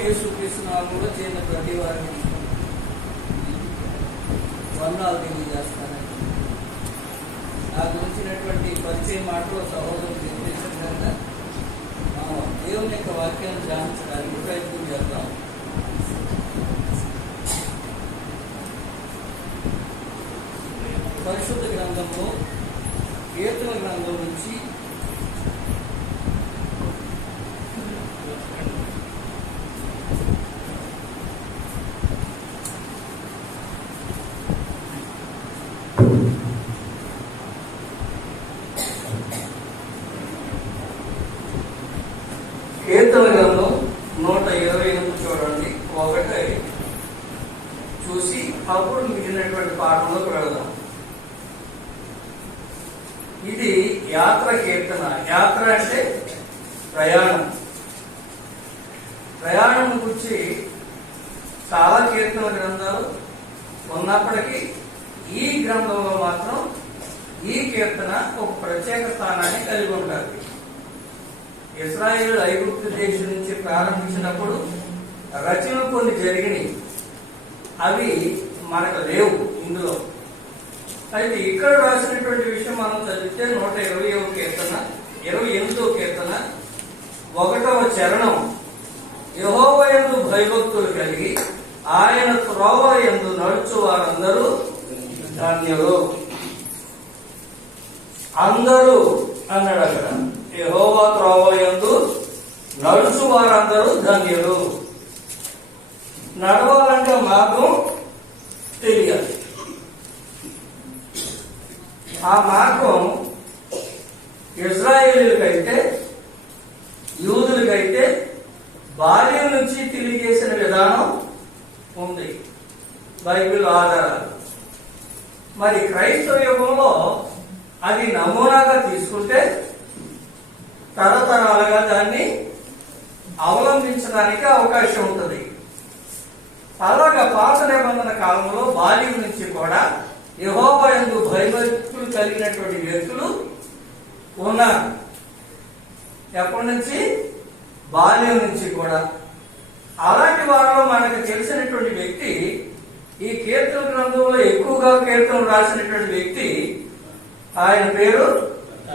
యేసుక్రీస్తు నామములో చేరిన ప్రతి వారిని వందనాలు తెలియజేస్తానండి. నా గురించినటువంటి పరిచయం మాటలు సహోదరులు తెలియజేసిన కనుక మనం దేవుని యొక్క వాక్యాన్ని ధ్యానించడానికి ప్రయత్నం చేద్దాం. పరిశుద్ధ గ్రంథంలో కీర్తన గ్రంథం నుంచి కీర్తన గ్రంథం 128 చూడండి. ఒకటి చూసి అప్పుడు మిగిలినటువంటి పాఠంలోకి వెళదాం. ఇది యాత్ర కీర్తన. యాత్ర అంటే ప్రయాణం. ప్రయాణం గురించి చాలా కీర్తన గ్రంథాలు ఉన్నప్పటికీ ఈ గ్రంథంలో మాత్రం ఈ కీర్తన ఒక ప్రత్యేక స్థానాన్ని కలిగి ఉంటుంది. ఇశ్రాయేలు ఐగుప్తు దేశం నుంచి ప్రారంభించినప్పుడు రచనలు కొన్ని జరిగినాయి. అవి మనకు లేవు ఇందులో. అయితే ఇక్కడ రాసినటువంటి విషయం మనం చదివితే 120వ కీర్తన 28వ కీర్తన 1వ చరణం, యెహోవా యందు భయభక్తులు కలిగి ఆయన త్రోవల యందు నడుచు వారందరూ ధన్యులు. అందరూ అన్నాడు అక్కడ. యెహోవా త్రోవల యందు నడుచు వారందరూ ధన్యులు. నడవాలంటే మార్గం తెలియాలి. ఆ మార్గం ఇశ్రాయేలీయులకైతే యూదులకైతే బాల్యం నుంచి తెలియజేసిన విధానం ఉంది, బైబిల్ ఆధారాలు. మరి క్రైస్తవ యుగంలో అది నమూనాగా తీసుకుంటే తరతరాలుగా దాన్ని అవలంబించడానికి అవకాశం ఉంటుంది. అలాగా పాత నిబంధన కాలంలో బాల్యం నుంచి కూడా యెహోవా యందు భయభక్తులు కలిగినటువంటి వ్యక్తులు ఉన్నారు. ఎప్పటి నుంచి? బాల్యం నుంచి కూడా. అలాంటి వారిలో మనకు తెలిసినటువంటి వ్యక్తి, ఈ కీర్తన గ్రంథంలో ఎక్కువగా కీర్తనలు రాసినటువంటి వ్యక్తి, ఆయన పేరు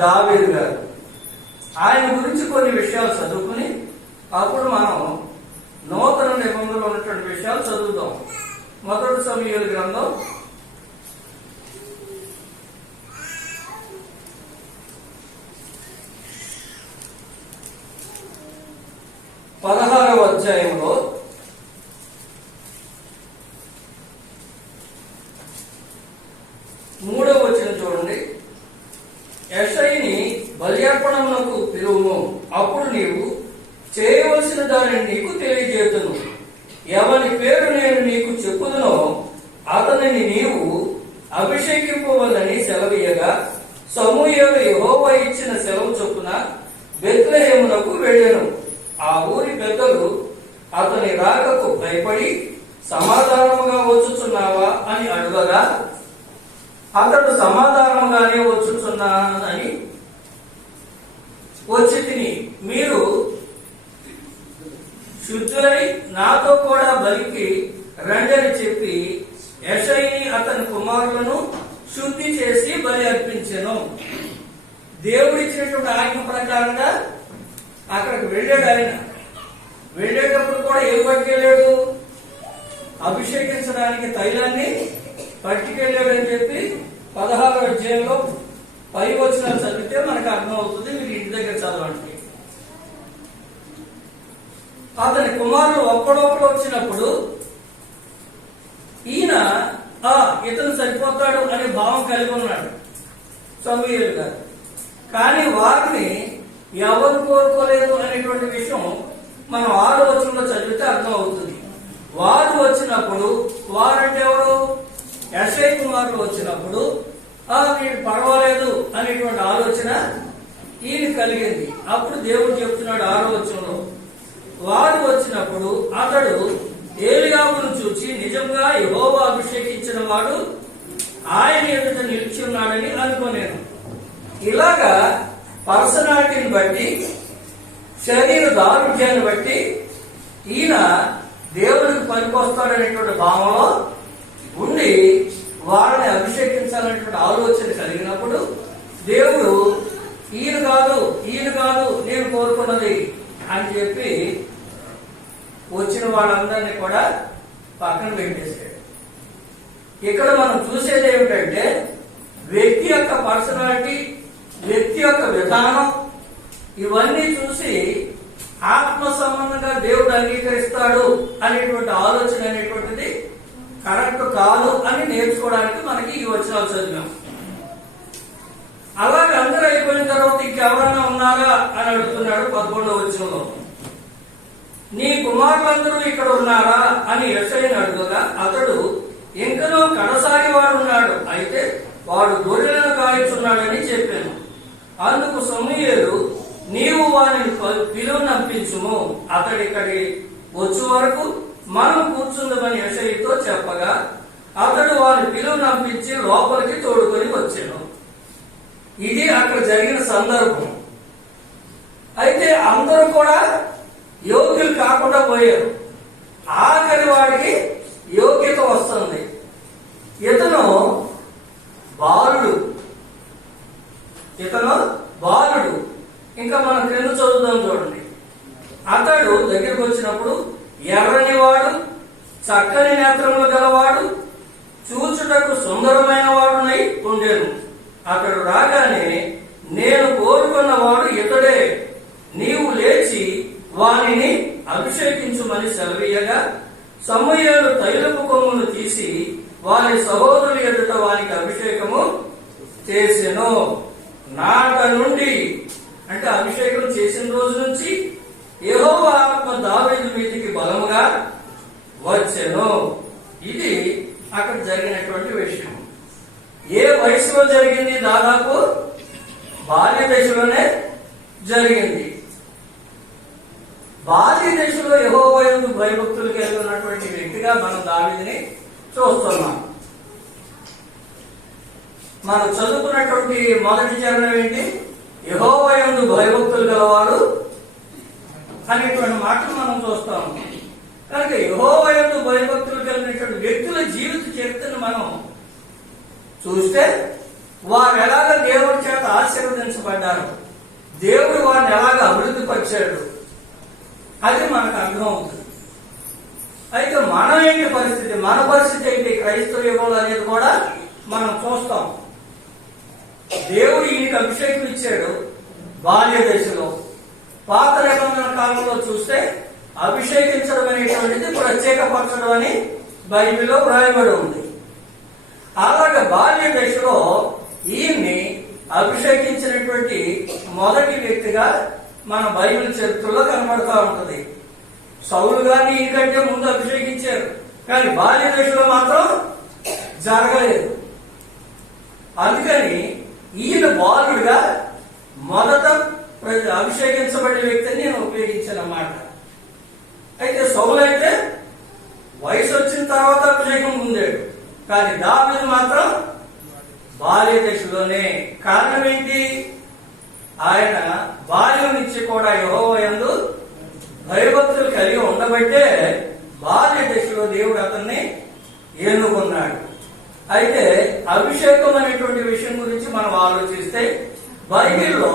దావీదు గారు. ఆయన గురించి కొన్ని విషయాలు చదువుకుని అప్పుడు మనం నూతన నిబంధనలో ఉన్నటువంటి విషయాలు చదువుతాం. మొదటి సమూయేలు గ్రంథం 16వ అధ్యాయంలో 3వ వచనం చూడండి. యెషయిని బలియర్పణమునకు పిలువుము, అప్పుడు నీవు చేయవలసిన దానిని నీకు తెలియజేతును. ఎవరి పేరు నేను నీకు చెప్పుదునో అతనిని నీవు అభిషేకింపవలని సెలవీయగా సమూయేలు యెహోవా ఇచ్చిన సెలవు చొప్పున బెత్లెహేమునకు వెళ్ళెను. ఆ ఊరి పెద్దలు అతని రాకకు భయపడి సమాధానముగా వచ్చుచున్నావా అని అడుగగా అతడు సమాధానముగానే వచ్చుచున్నానని వచ్చి తిని మీరు శుద్ధులై నాతో కూడా బలికి రండని చెప్పి యెషయిని అతని కుమారులను శుద్ధి చేసి బలి అర్పించెను. దేవుడిచ్చినటువంటి ఆజ్ఞ ప్రకారంగా అక్కడికి వెళ్ళాడు. ఆయన వెళ్ళేటప్పుడు కూడా ఏం పట్టుకెళ్ళాడు? అభిషేకించడానికి తైలాన్ని పట్టుకెళ్ళాడని చెప్పి 16వ అధ్యాయంలో 10 వచనాలు చదివితే మనకు అర్థం అవుతుంది. మీరు ఇంటి దగ్గర చదవండి. అతని కుమారులు ఒక్కడొక్కడు వచ్చినప్పుడు ఈయన ఇతను సరిపోతాడు అనే భావం కలిగి ఉన్నాడు సమూయేలు గారు. కానీ వారిని ఎవరు కోరుకోలేదు అనేటువంటి విషయం మనం 6వ వచనంలో చదివితే అర్థం అవుతుంది. వారు వచ్చినప్పుడు, వారంటే ఎవరు? యెషయి కుమారులు వచ్చినప్పుడు వీడు పర్వాలేదు అనేటువంటి ఆలోచన ఈయన కలిగింది. అప్పుడు దేవుడు చెప్తున్నాడు 6వ వచనంలో, వారు వచ్చినప్పుడు అతడు ఏలీయాబును చూచి నిజంగా యెహోవా అభిషేకించిన వాడు ఆయన ఎదుట నిలిచి ఉన్నాడని అనుకోలేను. ఇలాగా పర్సనాలిటీని బట్టి, శరీర దారుఢ్యాన్ని బట్టి ఈయన దేవుడికి పనికొస్తాడనేటువంటి భావంలో ఉండి వాళ్ళని అభిషేకించాలనేటువంటి ఆలోచన కలిగినప్పుడు దేవుడు ఈయన కాదు నేను కోరుకున్నది అని చెప్పి వచ్చిన వాళ్ళందరినీ కూడా పక్కన పెట్టేశాడు. ఇక్కడ మనం చూసేది ఏమిటంటే వ్యక్తి యొక్క పర్సనాలిటీ, వ్యక్తి యొక్క విధానం ఇవన్నీ చూసి ఆత్మ సంబంధంగా దేవుడు అంగీకరిస్తాడు అనేటువంటి ఆలోచన అనేటువంటిది కరెక్ట్ కాదు అని నేర్చుకోవడానికి మనకి ఈ వచనాలు చదివాం. అలాగే అందరూ అయిపోయిన తర్వాత ఇంకెవరైనా ఉన్నారా అని అడుగుతున్నాడు 11వ వచనంలో. నీ కుమారులందరూ ఇక్కడ ఉన్నారా అని యెషయాను అడుగగా అతడు ఇంకనూ కడసారి వాడు ఉన్నాడు, అయితే వాడు గొర్రెలను కాయచున్నాడని చెప్పాను. అందుకు సమూయేలు నీవు వారిని పిలువనంపించుము, అతడిక్కడి వచ్చే వరకు మనం కూర్చుందామని యెషయాతో చెప్పగా అతడు వారిని పిలువనంపించి లోపలికి తోడుకొని వచ్చాను. ఇది అక్కడ జరిగిన సందర్భం. అయితే అందరూ కూడా యోగ్యులు కాకుండా పోయారు. ఆఖరి వాడికి యోగ్యత వస్తుంది. ఇతను బాలుడు. ఇంకా మనం క్రింద చదువుదాం చూడండి. అతడు దగ్గరికి వచ్చినప్పుడు ఎర్రని వాడు, చక్కని నేత్రములు గలవాడు, చూచుటకు సుందరమైన వాడునై ఉండేను. అతడు రాగానే నేను కోరుకున్నవాడు ఇతడే, నీవు లేచి వానిని అభిషేకించుమని సెలవీయగా సమూయేలు తైలపు కొమ్మును తీసి వారి సహోదరుల ఎదుట వానికి అభిషేకము చేసెను. నాట నుండి అంటే అభిషేకం చేసిన రోజు నుంచి యెహోవా ఆత్మ దావీదు మీదికి బలముగా వచ్చెను. ఇది అక్కడ జరిగినటువంటి విషయం. ఏ వయసులో జరిగింది? దాదాపు బాల్య దశలోనే జరిగింది. బాల్య దశలో యెహోవా యందు భయభక్తులు కలిగి ఉన్నటువంటి వ్యక్తిగా మనం దావీదుని చూస్తున్నాం. మనం చదువుకున్నటువంటి మొదటి చరణం ఏంటి? యెహోవా యందు భయభక్తులు గలవాడు అనేటువంటి మాటలు మనం చూస్తాం. కనుక యెహోవా యందు భయభక్తులు కలిగినటువంటి వ్యక్తుల జీవిత చరిత్రను మనం చూస్తే వారు ఎలాగ దేవుడి చేత ఆశీర్వదించబడ్డారు, దేవుడు వారిని ఎలాగ అభివృద్ధి పరిచాడు, అది మనకు అర్థం అవుతుంది. అయితే మనం ఏంటి పరిస్థితి, మన పరిస్థితి ఏంటి క్రైస్తవ యుగంలో అనేది కూడా మనం చూస్తాం. దేవుడు ఈయనకి అభిషేకం ఇచ్చాడు బాల్య దశలో. పాత నిబంధన కాలంలో చూస్తే అభిషేకించడం అనేటువంటిది ప్రత్యేకపరచడం అని బైబిల్లో వ్రాయబడి ఉంది. అలాగే బాల్య దశలో ఈయన్ని అభిషేకించినటువంటి మొదటి వ్యక్తిగా మన బైబిల్ చరిత్రలో కనబడతా ఉంటుంది. సౌలు గారిని ఈయనకంటే ముందు అభిషేకించారు, కానీ బాల్య దశలో మాత్రం జరగలేదు. అందుకని ఈయన బాలుడుగా మొదట అభిషేకించబడిన వ్యక్తిని నేను ఉపయోగించాను అన్నమాట. అయితే సౌలు అయితే వయసు వచ్చిన తర్వాత అభిషేకం పొందాడు, కానీ దావీదు మాత్రం బాల్య దశలోనే. కారణం ఏంటి? ఆయన బాల్యం నుంచి కూడా యెహోవా యందు భయభక్తులు కలిగి ఉండబట్టే బాల్య దశలో దేవుడు అతన్ని ఎన్నుకున్నాడు. అయితే అభిషేకం అనేటువంటి విషయం గురించి మనం ఆలోచిస్తే బైబిల్లో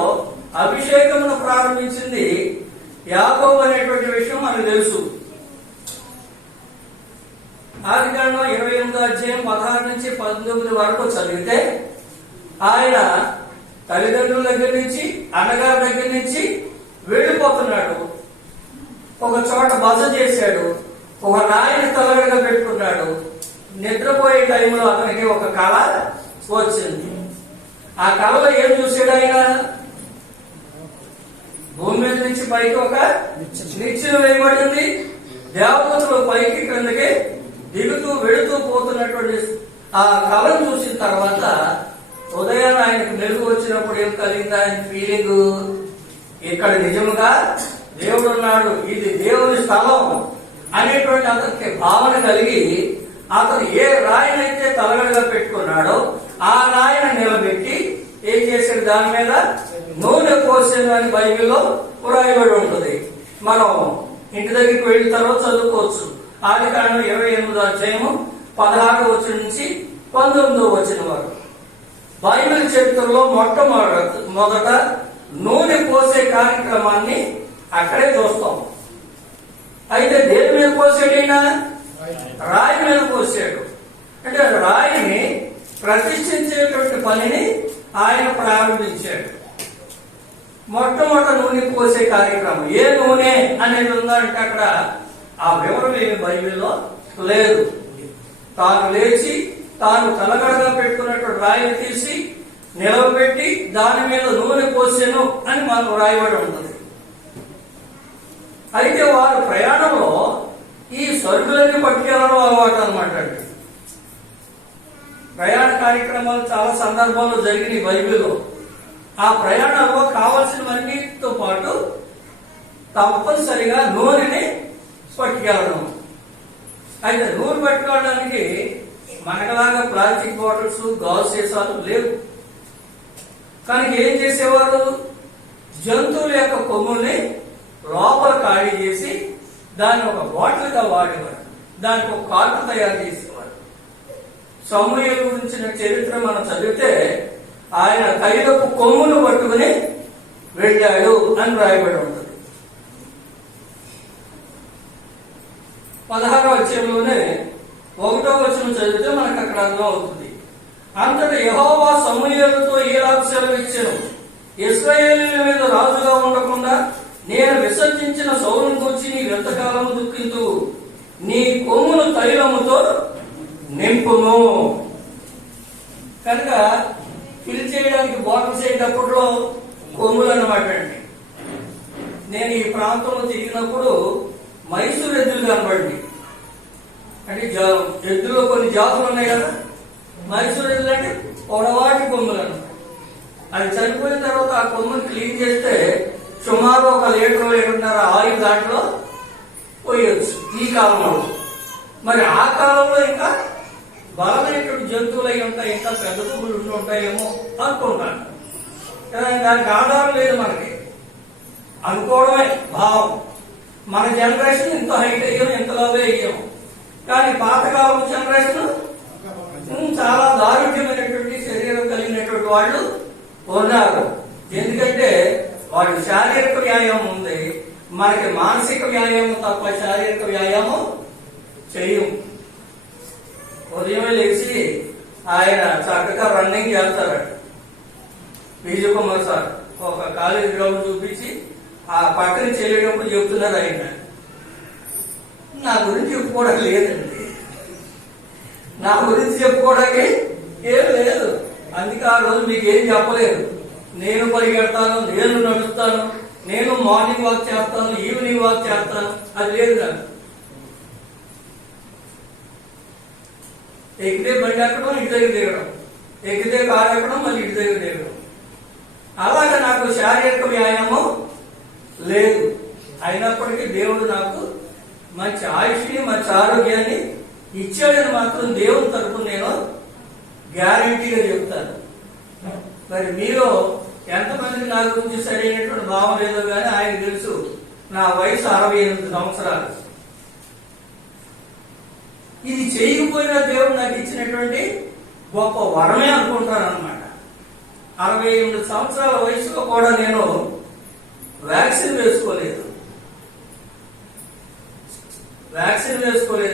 అభిషేకమును ప్రారంభించింది యాకోబు అనేటువంటి విషయం మనకు తెలుసు. ఆదికాండం 28వ అధ్యాయం 16 నుంచి 19 వరకు చదివితే ఆయన తల్లిదండ్రుల దగ్గర నుంచి, అన్నగారి దగ్గర నుంచి వెళ్ళిపోతున్నాడు. ఒక చోట బస చేశాడు, ఒక రాయిని తలగడగా పెట్టుకున్నాడు. నిద్రపోయే టైంలో అతనికి ఒక కళ వచ్చింది. ఆ కళలో ఏం చూసాడు ఆయన? భూమి మీద నుంచి పైకి ఒక నిచ్చెన వేయబడింది. దేవదూతలు పైకి క్రిందకి దిగుతూ వెళుతూ పోతున్నటువంటి ఆ కళను చూసిన తర్వాత ఉదయాన్ని ఆయనకు మెరుగు వచ్చినప్పుడు ఏం కలిగింది? ఆయన ఫీలింగ్, ఇక్కడ నిజముగా దేవుడు ఉన్నాడు, ఇది దేవుని స్థలం అనేటువంటి అతనికి భావన కలిగి అతను ఏ రాయినైతే తలగడగా పెట్టుకున్నాడో ఆ రాయిని నిలబెట్టి ఏం చేశాడు? దాని మీద నూనె పోసాను అని బైబిల్లో వ్రాయబడి ఉంటుంది. మనం ఇంటి దగ్గరికి వెళ్ళిన తర్వాత చదువుకోవచ్చు. ఆదికాండం 28వ అధ్యాయము 16వ వచనం నుంచి 19వ వచనం వరకు. బైబిల్ చరిత్రలో మొదట నూనె పోసే కార్యక్రమాన్ని అక్కడే చూస్తాం. అయితే దేని మీద పోసాడైనా? రాయి మీద పోసాడు. అంటే రాయిని ప్రతిష్ఠించేటువంటి పనిని ఆయన ప్రారంభించాడు. మొట్టమొదట నూనె పోసే కార్యక్రమం. ఏ నూనె అనేది ఉందంటే అక్కడ ఆ వివరం ఏమి బైబిల్లో లేదు. తాను లేచి తాను తలగడగా పెట్టుకున్నటువంటి రాయిని తీసి నిలవబెట్టి దాని మీద నూనె పోసాను అని మనకు రాయబడి ఉంటుంది. అయితే వారు ప్రయాణంలో ఈ సరుకులన్నీ పట్టుకెళ్ళడం అలవాటు అనమాట. ప్రయాణ కార్యక్రమాలు చాలా సందర్భాల్లో జరిగినాయి బైబిల్లో. ఆ ప్రయాణంలో కావలసినవన్నిటితో పాటు తప్పనిసరిగా నూనెని పట్టుకెళ్ళడం. అయితే నూనె పట్టుకోవడానికి మనకలాగా ప్లాస్టిక్ బాటిల్స్, గాజు సీసాలు లేవు. కానీ ఏం చేసేవారు? జంతువుల యొక్క కొమ్ముల్ని లోపల ఖాళీ చేసి దాన్ని ఒక బాటిల్గా వాడేవారు. దానికి ఒక కార్డు తయారు చేసేవారు. సమూయేలు గురించిన చరిత్ర మనం చదివితే ఆయన కైలపు కొమ్మును పట్టుకుని వెళ్ళాడు అని రాయబడి ఉంటుంది. 16వ అధ్యాయంలోనే 1వ వచనం చదివితే మనకు అక్కడ అర్థం అవుతుంది. అంతటా యెహోవా సమూయేలుతో ఈలాగు సెలవిచ్చెను, ఇశ్రాయేలీయుల మీద రాజుగా ఉండకుండా నేను విసర్జించిన సౌలును గురించి నీవు ఎంతకాలము దుఃఖింతువు? నీ కొమ్మును తైలముతో నింపును. కనుక ఫిల్ చేయడానికి బాటిల్స్ అయ్యేటప్పుడు కొమ్ములు అన్నమాట అండి. నేను ఈ ప్రాంతంలో తిరిగినప్పుడు మైసూర్ ఎద్దులు కనబడి, అంటే ఎద్దులో కొన్ని జాతులు ఉన్నాయి కదా, మైసూర్ ఎద్దులు అంటే పొడవాటి కొమ్ములు అన్నమాట. అది చనిపోయిన తర్వాత ఆ కొమ్ముని క్లీన్ చేస్తే సుమారు 1 లీటర్ 1.5 ఆయిల్ దాంట్లో పోయొచ్చు ఈ కాలంలో. మరి ఆ కాలంలో ఇంకా బలమైనటువంటి జంతువులు అయి ఉంటాయి, ఇంకా పెద్ద కొమ్ములు ఉండి ఉంటాయేమో అనుకుంటాను. దానికి ఆధారం లేదు, మనకి అనుకోవడమే భావం. మన జనరేషన్ ఇంత హైట్ అయ్యాము, ఇంతలోవే అయ్యాము. కానీ పాతకాలం జనరేషన్ చాలా దారుణ్యమైనటువంటి శరీరం కలిగినటువంటి వాళ్ళు ఉన్నారు. ఎందుకంటే వాడికి శారీరక వ్యాయామం ఉంది, మనకి మానసిక వ్యాయామం తప్ప శారీరక వ్యాయామం చెయ్యం. ఉదయమే లేచి ఆయన చక్కగా రన్నింగ్ చేస్తారట. విజయ్ కుమార్ సార్ ఒక కాలేజ్ గ్రౌండ్ చూపించి ఆ పక్కన చేయడం చెబుతున్నారు. ఆయన నా గురించి చెప్పుకోవడానికి లేదండి, నా గురించి చెప్పుకోవడానికి ఏం లేదు. అందుకే ఆ రోజు మీకు ఏం చెప్పలేదు. నేను పరిగెడతాను, నేను నడుస్తాను, నేను మార్నింగ్ వాక్ చేస్తాను, ఈవినింగ్ వాక్ చేస్తాను, అది లేదు నాకు. ఎక్కితే బండి ఎక్కడం, ఇంటి దగ్గర దిగడం, ఎక్కితే కారు ఎక్కడం, మళ్ళీ ఇంటి దగ్గర దిగడం. అలాగే నాకు శారీరక వ్యాయామం లేదు. అయినప్పటికీ దేవుడు నాకు మంచి ఆయుష్ని, మంచి ఆరోగ్యాన్ని ఇచ్చాడని మాత్రం దేవుని తరపున నేను గ్యారంటీగా చెప్తాను. మరి మీరు ఎంతమందికి నా గురించి సరైనటువంటి భావం లేదో కానీ ఆయన తెలుసు. నా వయసు 68 సంవత్సరాలు. ఇది చేయకపోయినా దేవుడు నాకు ఇచ్చినటువంటి గొప్ప వరమే అనుకుంటాను అనమాట. 68 సంవత్సరాల వయసులో కూడా నేను వ్యాక్సిన్ వేసుకోలేదు.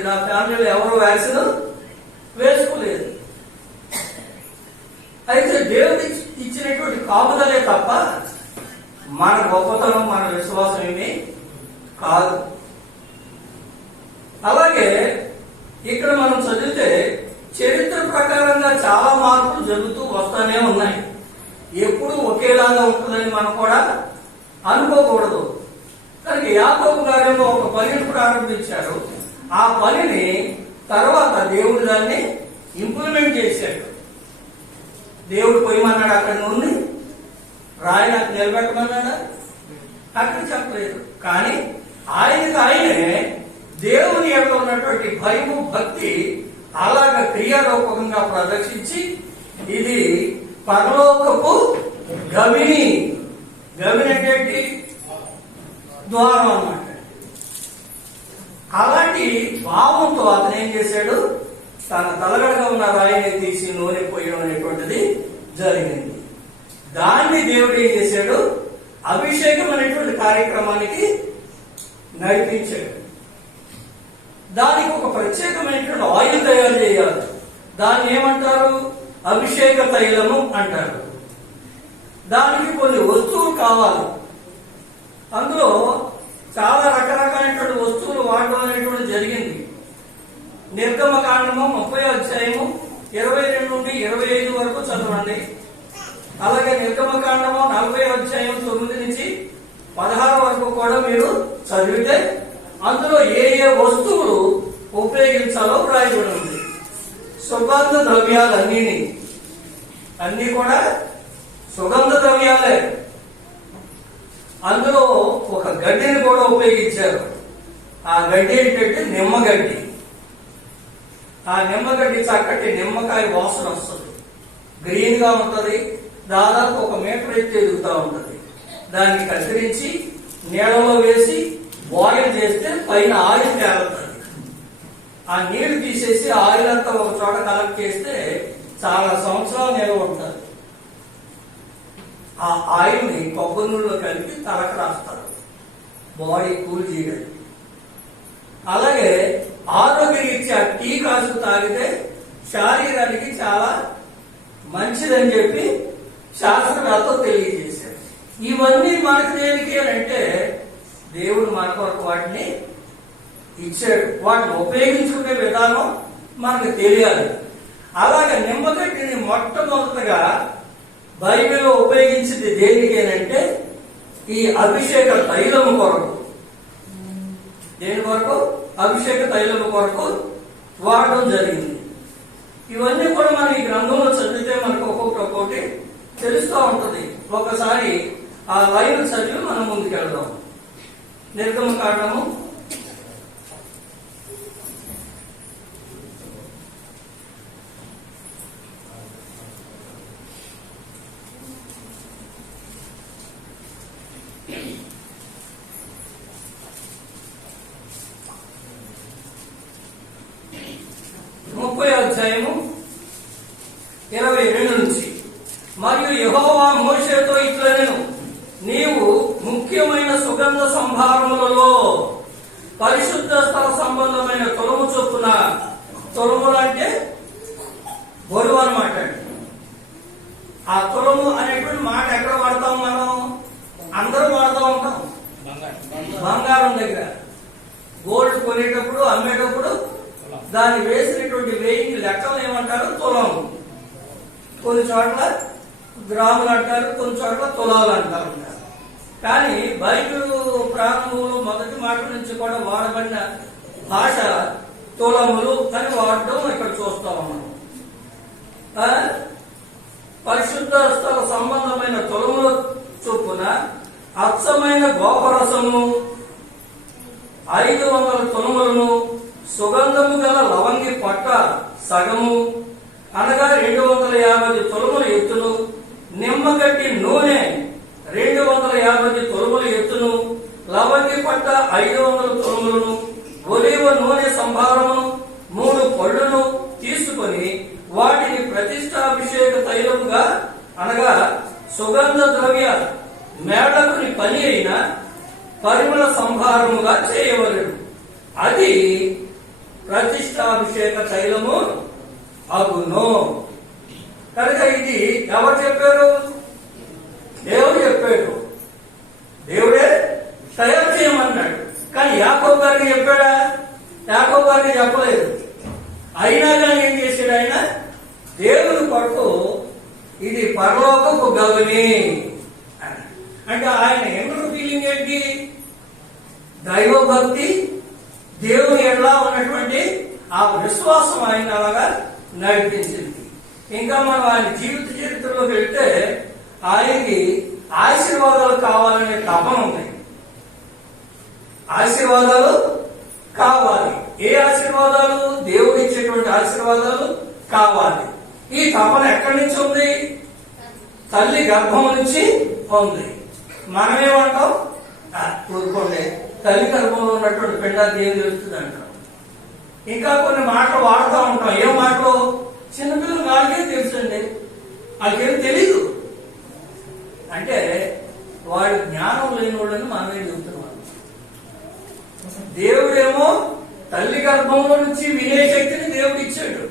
నా ఫ్యామిలీలో ఎవరు వ్యాక్సిన్ వేసుకోలేదు. అయితే దేవుడు ఇచ్చినటువంటి కాపుదలే తప్ప మన గొప్పతనం, మన విశ్వాసం ఏమీ కాదు. అలాగే ఇక్కడ మనం చదివితే చరిత్ర ప్రకారంగా చాలా మార్పులు జరుగుతూ వస్తానే ఉన్నాయి. ఎప్పుడు ఒకేలాగా ఉంటుందని మనం కూడా అనుకోకూడదు. కనుక యాకోబు గారేమో ఒక పనిని ప్రారంభించారు. ఆ పనిని తర్వాత దేవుడు దాన్ని ఇంప్లిమెంట్ చేశాడు. దేవుడు పోయమన్నాడు అక్కడ నుండి, రాయి నాకు నిలబెట్టమన్నాడా? అక్కడ చెప్పలేదు. కానీ ఆయనే దేవుని యొక్క ఉన్నటువంటి భయము, భక్తి అలాగ క్రియారూపకంగా ప్రదర్శించి ఇది పరలోకపు గవిని అంటే ద్వారం అన్నమాట. అలాంటి భావంతో అతను ఏం చేశాడు, తన తలగడగా ఉన్న రాయిని తీసి నూనె పోయడం అనేటువంటిది జరిగింది. దాన్ని దేవుడు ఏం చేశాడు, అభిషేకం అనేటువంటి కార్యక్రమానికి నడిపించాడు. దానికి ఒక ప్రత్యేకమైనటువంటి ఆయిల్ తయారు చేయాలి. దాన్ని ఏమంటారు, అభిషేక తైలము అంటారు. దానికి కొన్ని వస్తువులు కావాలి. అందులో చాలా రకరకాలైనటువంటి వస్తువులు వాడడం అనేటువంటి జరిగింది. నిర్గమకాండము 30వ అధ్యాయము 22 నుండి 25 వరకు చదవండి. అలాగే నిర్గమకాండము 40వ అధ్యాయం 9 నుంచి 16 వరకు కూడా మీరు చదివితే అందులో ఏ ఏ వస్తువులు ఉపయోగించాలో రాయబడి ఉంది. సుగంధ ద్రవ్యాలన్నీ కూడా సుగంధ ద్రవ్యాలే. అందులో ఒక గడ్డిని కూడా ఉపయోగించారు. ఆ గడ్డి ఏంటంటే నిమ్మగడ్డి. ఆ నిమ్మగడ్డి చక్కటి నిమ్మకాయ వాసన వస్తుంది, గ్రీన్ గా ఉంటది, దాదాపు 1 మీటర్ ఎత్తు ఎదుగుతూ ఉంటది. దాన్ని కత్తిరించి నీళ్ళలో వేసి బాయిల్ చేస్తే పైన ఆయిల్ తేలుతుంది. ఆ నీళ్లు తీసేసి ఆయిల్ అంతా ఒక చోట కలెక్ట్ చేస్తే చాలా సంవత్సరాలు నిల్వ ఉంటుంది. ఆ ఆయిల్ ని కొబ్బరి నూనెలో కలిపి తలకు రాస్తారు, బాడీ కూల్ చేయడానికి. అలాగే ఆరోగ్యరీత్యా టీ కాసు తాగితే శరీరానికి చాలా మంచిదని చెప్పి శాస్త్రవేత్తలు తెలియజేశారు. ఇవన్నీ మనకు దేనికి అంటే దేవుడు మన కొరకు వాటిని ఇచ్చాడు. వాటిని ఉపయోగించుకునే విధానం మనకు తెలియాలి. అలాగే నిమ్మగడ్డిని మొట్టమొదటిగా బైబిల్లో ఉపయోగించింది దేనికేనంటే ఈ అభిషేక తైలము కొరకు. దేని కొరకు? అభిషేక తైలము కొరకు వాడడం జరిగింది. ఇవన్నీ కూడా మనం ఈ గ్రంథంలో చదివితే మనకు ఒక్కొక్కటి తెలుస్తూ ఉంటది. ఒకసారి ఆ లైన్ చదివి మనం ముందుకెళ్దాం. నిర్గమకాండము 30వ అధ్యాయము 22 నుంచి. మరియు యెహోవా మోషేతో ఇట్లనెను, నీవు ముఖ్యమైన సుగంధ సంభారములలో పరిశుద్ధ స్థల సంబంధమైన తొలము చొప్పున, తొలములు అంటే బరువు అన్నమాట. ఆ తొలము అనేటువంటి మాట ఎక్కడ వాడతాం మనం? అందరూ వాడుతూ ఉంటాం. బంగారం దగ్గర గోల్డ్ కొనేటప్పుడు అమ్మేటప్పుడు దాన్ని వేసినటువంటి వెయిట్ లెక్కలు ఏమంటారు? తులము. కొన్ని చోట్ల గ్రాములు అంటారు, కొన్ని చోట్ల తులాలు అంటారు. కానీ బైబిల్ ప్రారంభంలో మొదటి మాట నుంచి కూడా వాడబడిన భాష తులములు అని వాడటం ఇక్కడ చూస్తా ఉన్నాం. పరిశుద్ధ స్థల సంబంధమైన తులముల చొప్పున అచ్చమైన గోపరసము 500 తులములను, సుగంధము గల లవంగి పట్ట సగము అనగా 250 తులముల ఎత్తును, నిమ్మగడ్డి నూనె 250 తులముల ఎత్తును, లవంగి పట్ట 500 తులములను, ఒలీవ నూనె సంభారమును 3 పళ్ళును తీసుకొని వాటిని ప్రతిష్టాభిషేక తైలముగా అనగా సుగంధ ద్రవ్య మేడకుని పని అయిన పరిమళ సంభారముగా చేయవలెను. అది ప్రతిష్టాభిషేక తైలము అగును. కనుక ఇది ఎవరు చెప్పారు? దేవుడు చెప్పాడు. దేవుడే తయారు చేయమన్నాడు. కానీ యాకోబు గారికి చెప్పాడా? యాకోబు గారికి చెప్పలేదు. అయినా కానీ ఏం చేశాడు ఆయన? దేవుని కొరకు ఇది పరలోకపు గవని అంటే ఆయన ఎందుకు ఫీలింగ్ ఏంటి? దైవభక్తి, దేవుని ఎట్లా ఉన్నటువంటి ఆ విశ్వాసం ఆయన అలాగా నడిపించింది. ఇంకా మనం ఆయన జీవిత చరిత్రలోకి వెళ్తే ఆయనకి ఆశీర్వాదాలు కావాలనే తపన ఉంది. ఆశీర్వాదాలు కావాలి. ఏ ఆశీర్వాదాలు? దేవుడు ఇచ్చేటువంటి ఆశీర్వాదాలు కావాలి. ఈ తపన ఎక్కడి నుంచి ఉంది? తల్లి గర్భం నుంచి ఉంది. మనమేమంటాం? ఊరుకోండి, తల్లి గర్భంలో ఉన్నటువంటి పిండానికి ఏం తెలుస్తుంది అంటాం. ఇంకా కొన్ని మాటలు వాడుతూ ఉంటాం. ఏం మాటలు? చిన్నపిల్లలు వాళ్ళకే తెలుసండి, వాళ్ళకేం తెలీదు అంటే వాడు జ్ఞానం లేని వాళ్ళని మనమే చెబుతున్నాం. దేవుడేమో తల్లి గర్భంలో నుంచి వినే శక్తిని దేవుడు ఇచ్చాడు.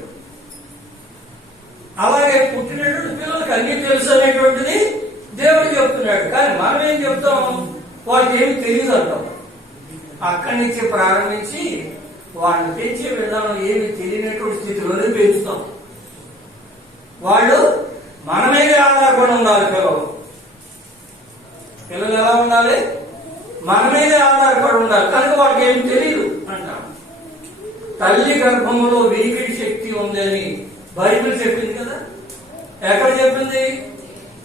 అలాగే పుట్టినటువంటి పిల్లలకి అన్ని తెలుసు అనేటువంటిది దేవుడు చెప్తున్నాడు. కానీ మనం ఏం చెప్తాం? వాళ్ళకి ఏమి తెలియదు అంటాం. అక్కడి నుంచి ప్రారంభించి వాళ్ళని పెంచే విధానం ఏమి తెలియనటువంటి స్థితిలోనే పెంచుతాం. వాళ్ళు మన మీద ఆధారపడి ఉండాలి. పిల్లలు ఎలా ఉండాలి? మన మీదే ఆధారపడి ఉండాలి. కనుక వాళ్ళకి ఏమి తెలియదు అంటాం. తల్లి గర్భంలో వినికిడి శక్తి ఉందని బైబిల్ చెప్పింది కదా. ఎక్కడ చెప్పింది?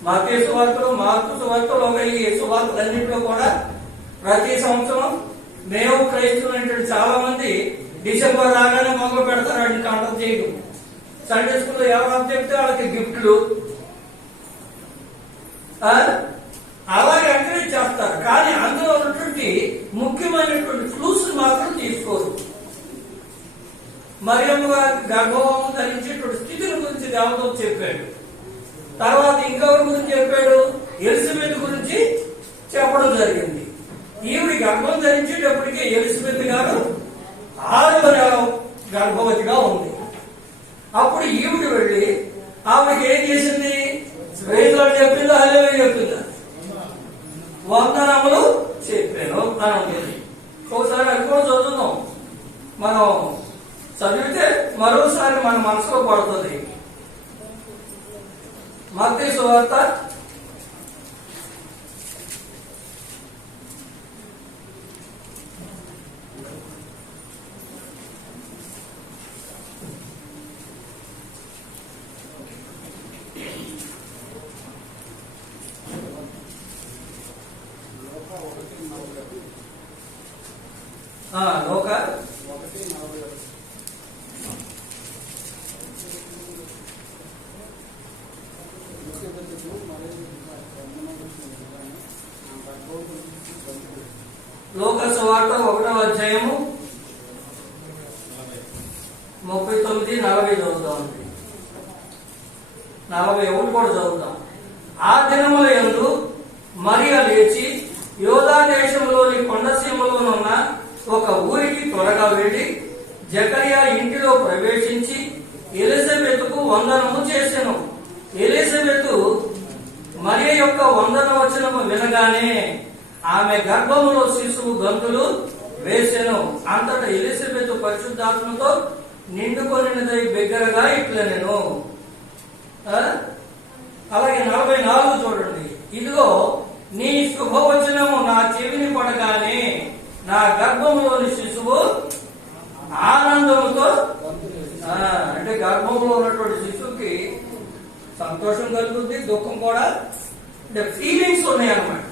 మత్తయి సువార్తలు, మార్కు సువార్తలు, ఈ సువార్తలన్నింటిలో కూడా ప్రతి సంవత్సరం మేము క్రైస్తవులు చాలా మంది డిసెంబర్ రాగానే మొదలు పెడతారు వాటిని కంటం చేయడం. సండే స్కూల్లో ఎవరు చెప్తే వాళ్ళకి గిఫ్ట్లు అలాగే ఎంకరేజ్ చేస్తారు. కానీ అందులో ఉన్నటువంటి ముఖ్యమైనటువంటి క్లూస్ మాత్రం తీసుకోరు. మరియమ్మ గర్భవము ధరించేటువంటి స్థితిని గురించి దేవదూత చెప్పాడు. తర్వాత ఇంకెవరి గురించి చెప్పాడు? ఎలిజబెత్ గురించి చెప్పడం జరిగింది. ఈవిడి గర్భం ధరించేటప్పటికే ఎలిజబెత్ గారు 6వ నెల గర్భవతిగా ఉంది. అప్పుడు ఈవిడ వెళ్ళి ఆవిడకి ఏం చేసింది? ప్రైజ్లార్డ్ చెప్పిందా? హల్లెలూయా చెప్పిందా? వందనములు చెప్పాను అని ఉంటుంది. ఒకసారి అది కూడా చదువుదాం. మనం చదివితే మరోసారి మన మనసులో పడుతుంది. మత్తయి సువార్త 1:40. లోక సువార్త 1వ అధ్యాయము 39-40 చదువుతాం. 41 కూడా చదువుతాం. ఆ దినముల యందు మరియ లేచి యోధా దేశంలోని కొండసీమలోనున్న ఒక ఊరికి త్వరగా వెళ్లి జకరియా ఇంటిలో ప్రవేశించి ఎలిజబెతుకు వందనము చేసెను. ఎలిజబెతు మరియ యొక్క వందనవచనము వినగానే ఆమె గర్భములో శిశువు గంతులు వేసెను. అంతటా ఎలిజబెతు పరిశుద్ధాత్మతో నిండుకొనినదై బిగ్గరగా ఇట్లనెను. అలాగే 44 చూడండి. ఇదిగో నీ శుభవచనము నా చెవిని పడగానే నా గర్భంలోని శిశువు ఆనందముతో, అంటే గర్భంలో ఉన్నటువంటి శిశువుకి సంతోషం కలుగుతుంది, దుఃఖం కూడా, అంటే ఫీలింగ్స్ ఉన్నాయి అన్నమాట.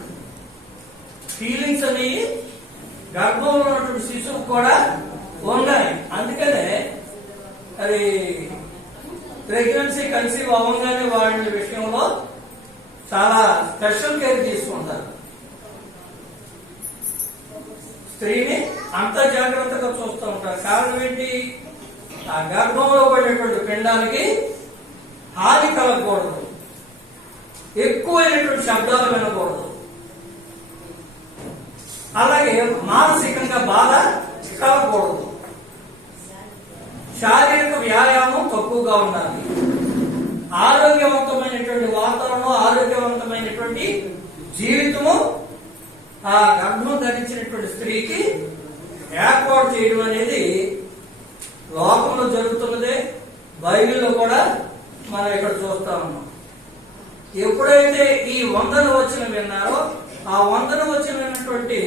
ఫీలింగ్స్ అనేవి గర్భంలో ఉన్నటువంటి శిశువు కూడా ఉన్నాయి. అందుకనే అది ప్రెగ్నెన్సీ కన్సీవ్ అవ్వగానే వాళ్ళ విషయంలో చాలా స్పెషల్ కేర్ తీసుకుంటారు. స్త్రీని అంత జాగ్రత్తగా చూస్తూ ఉంటారు. కారణం ఏంటి? ఆ గర్భంలో పడేటువంటి పిండానికి హాని కలగకూడదు, ఎక్కువైనటువంటి శబ్దాలు వినకూడదు, అలాగే మానసికంగా బాధ కలగకూడదు, శారీరక వ్యాయామం తక్కువగా ఉండాలి, ఆరోగ్యవంతమైనటువంటి వాతావరణం, ఆరోగ్యవంతమైనటువంటి జీవితము ఆ గర్భం ధరించినటువంటి స్త్రీకి ఏర్పాటు చేయడం అనేది లోకంలో జరుగుతున్నదే. బైబిల్లో కూడా మనం ఇక్కడ చూస్తా ఉన్నాం. ఎప్పుడైతే ఈ వందన వచనం విన్నారో ఆ వందన వచనమైనటువంటి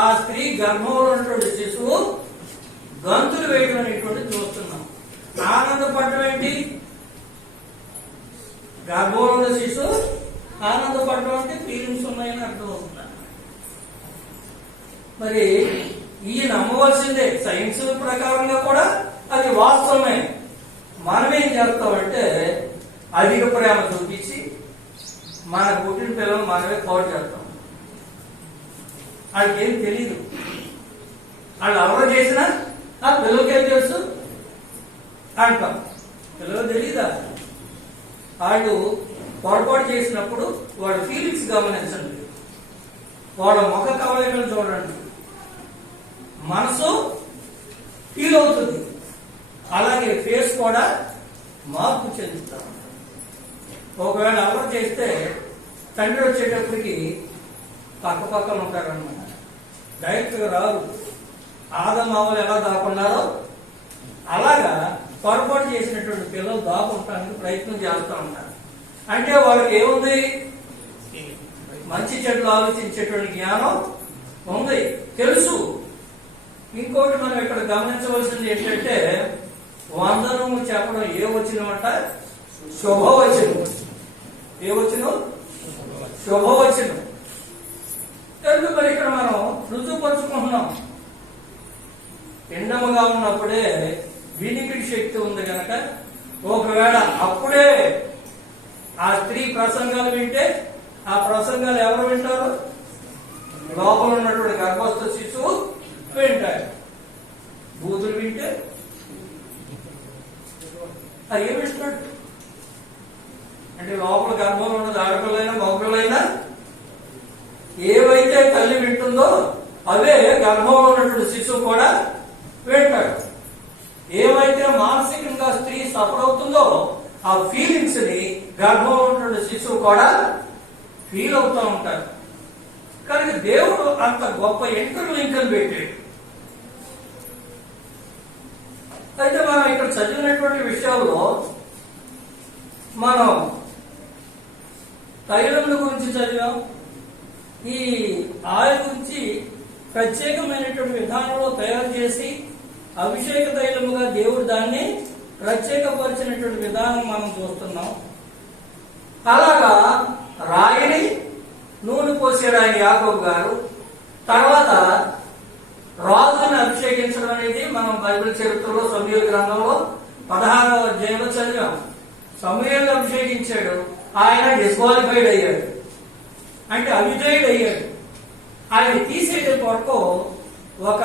ఆ స్త్రీ గర్భంలో ఉన్నటువంటి శిశువు గంతులు వేయడం అనేటువంటి చూస్తున్నాం. ఆనందపడడం ఏంటి? గర్భంలో ఉన్న శిశువు ఆనందపడడం అంటే ఫీలింగ్స్ ఉన్నాయని అర్థం అవుతుంది. మరి ఈ నమ్మవలసిందే. సైన్స్ ప్రకారంగా కూడా అది వాస్తవమే. మనం ఏం చేస్తామంటే అధిక ప్రేమ చూపించి మన పుట్టిన పిల్లలు మనమే పాటు చేస్తాం. వాళ్ళకి ఏం తెలీదు. వాళ్ళు ఎవరు చేసినా ఆ పిల్లలకేం తెలుసు అంటాం. పిల్లలు తెలీదా? వాళ్ళు పొరపాటు చేసినప్పుడు వాళ్ళ ఫీలింగ్స్ గమనించండి, వాళ్ళ ముఖ కవళికలు చూడండి, మనసు ఫీల్ అవుతుంది. అలాగే ఫేస్ కూడా మార్పు చెందుతాం. ఒకవేళ అలవాటు చేస్తే తండ్రి వచ్చేటప్పటికి పక్క పక్కన ఉంటారన్నమాట, డైరెక్ట్గా రారు. ఆదమావులు ఎలా దాక్కున్నారో అలాగా పొరపాటు చేసినటువంటి పిల్లలు దాక్కుంటానికి ప్రయత్నం చేస్తూ ఉంటారు. అంటే వాళ్ళకి ఏముంది? మంచి చెడులు ఆలోచించేటువంటి జ్ఞానం ఉంది, తెలుసు. ఇంకోటి మనం ఇక్కడ గమనించవలసింది ఏంటంటే, వందనము చెప్పడం ఏ వచ్చినమంట? శుభవచనం. ఏ వచ్చినం? శుభవచనం. ఎందుకు మరి ఇక్కడ మనం రుజువుపరుచుకుంటున్నాం? పిండముగా ఉన్నప్పుడే వినికిడి శక్తి ఉంది కనుక, ఒకవేళ అప్పుడే ఆ స్త్రీ ప్రసంగాలు వింటే ఆ ప్రసంగాలు ఎవరు వింటారు? లోపల ఉన్నటువంటి గర్భస్థ శిశువు వింటారు. బూతులు వింటే అది ఏమిస్తున్నాడు అంటే, లోపల గర్భంలో ఉన్నది ఆడపిల్లైనా మగపిల్లైనా ఏవైతే తల్లి వింటుందో అవే గర్భంలో ఉన్నటువంటి శిశువు కూడా వింటాడు. ఏవైతే మానసికంగా స్త్రీ సఫర్ అవుతుందో ఆ ఫీలింగ్స్ ని గర్భంలో ఉన్నటువంటి శిశువు కూడా ఫీల్ అవుతూ ఉంటారు. కనుక దేవుడు అంత గొప్ప ఇంటర్లింక్ని పెట్టాడు. అయితే మనం ఇక్కడ చదివినటువంటి విషయాల్లో మనం తైలముల గురించి చదివాం. ఈ ఆయిల్ గురించి ప్రత్యేకమైనటువంటి విధానంలో తయారు చేసి అభిషేక తైలముగా దేవుడు దాన్ని ప్రత్యేకపరిచినటువంటి విధానం మనం చూస్తున్నాం. అలాగా రాయిని నూనె పోసాడు ఆయన యాకోబు గారు. తర్వాత రాజుని అభిషేకించడం అనేది మనం బైబిల్ చరిత్రలో సమూయేలు గ్రంథంలో 16వ అధ్యాయంలో చదివాం. సమూయేలుని అభిషేకించాడు, ఆయన డిస్క్వాలిఫైడ్ అయ్యాడు, అంటే అవిధేయుడు అయ్యాడు. ఆయన తీసేయడం కొరకు ఒక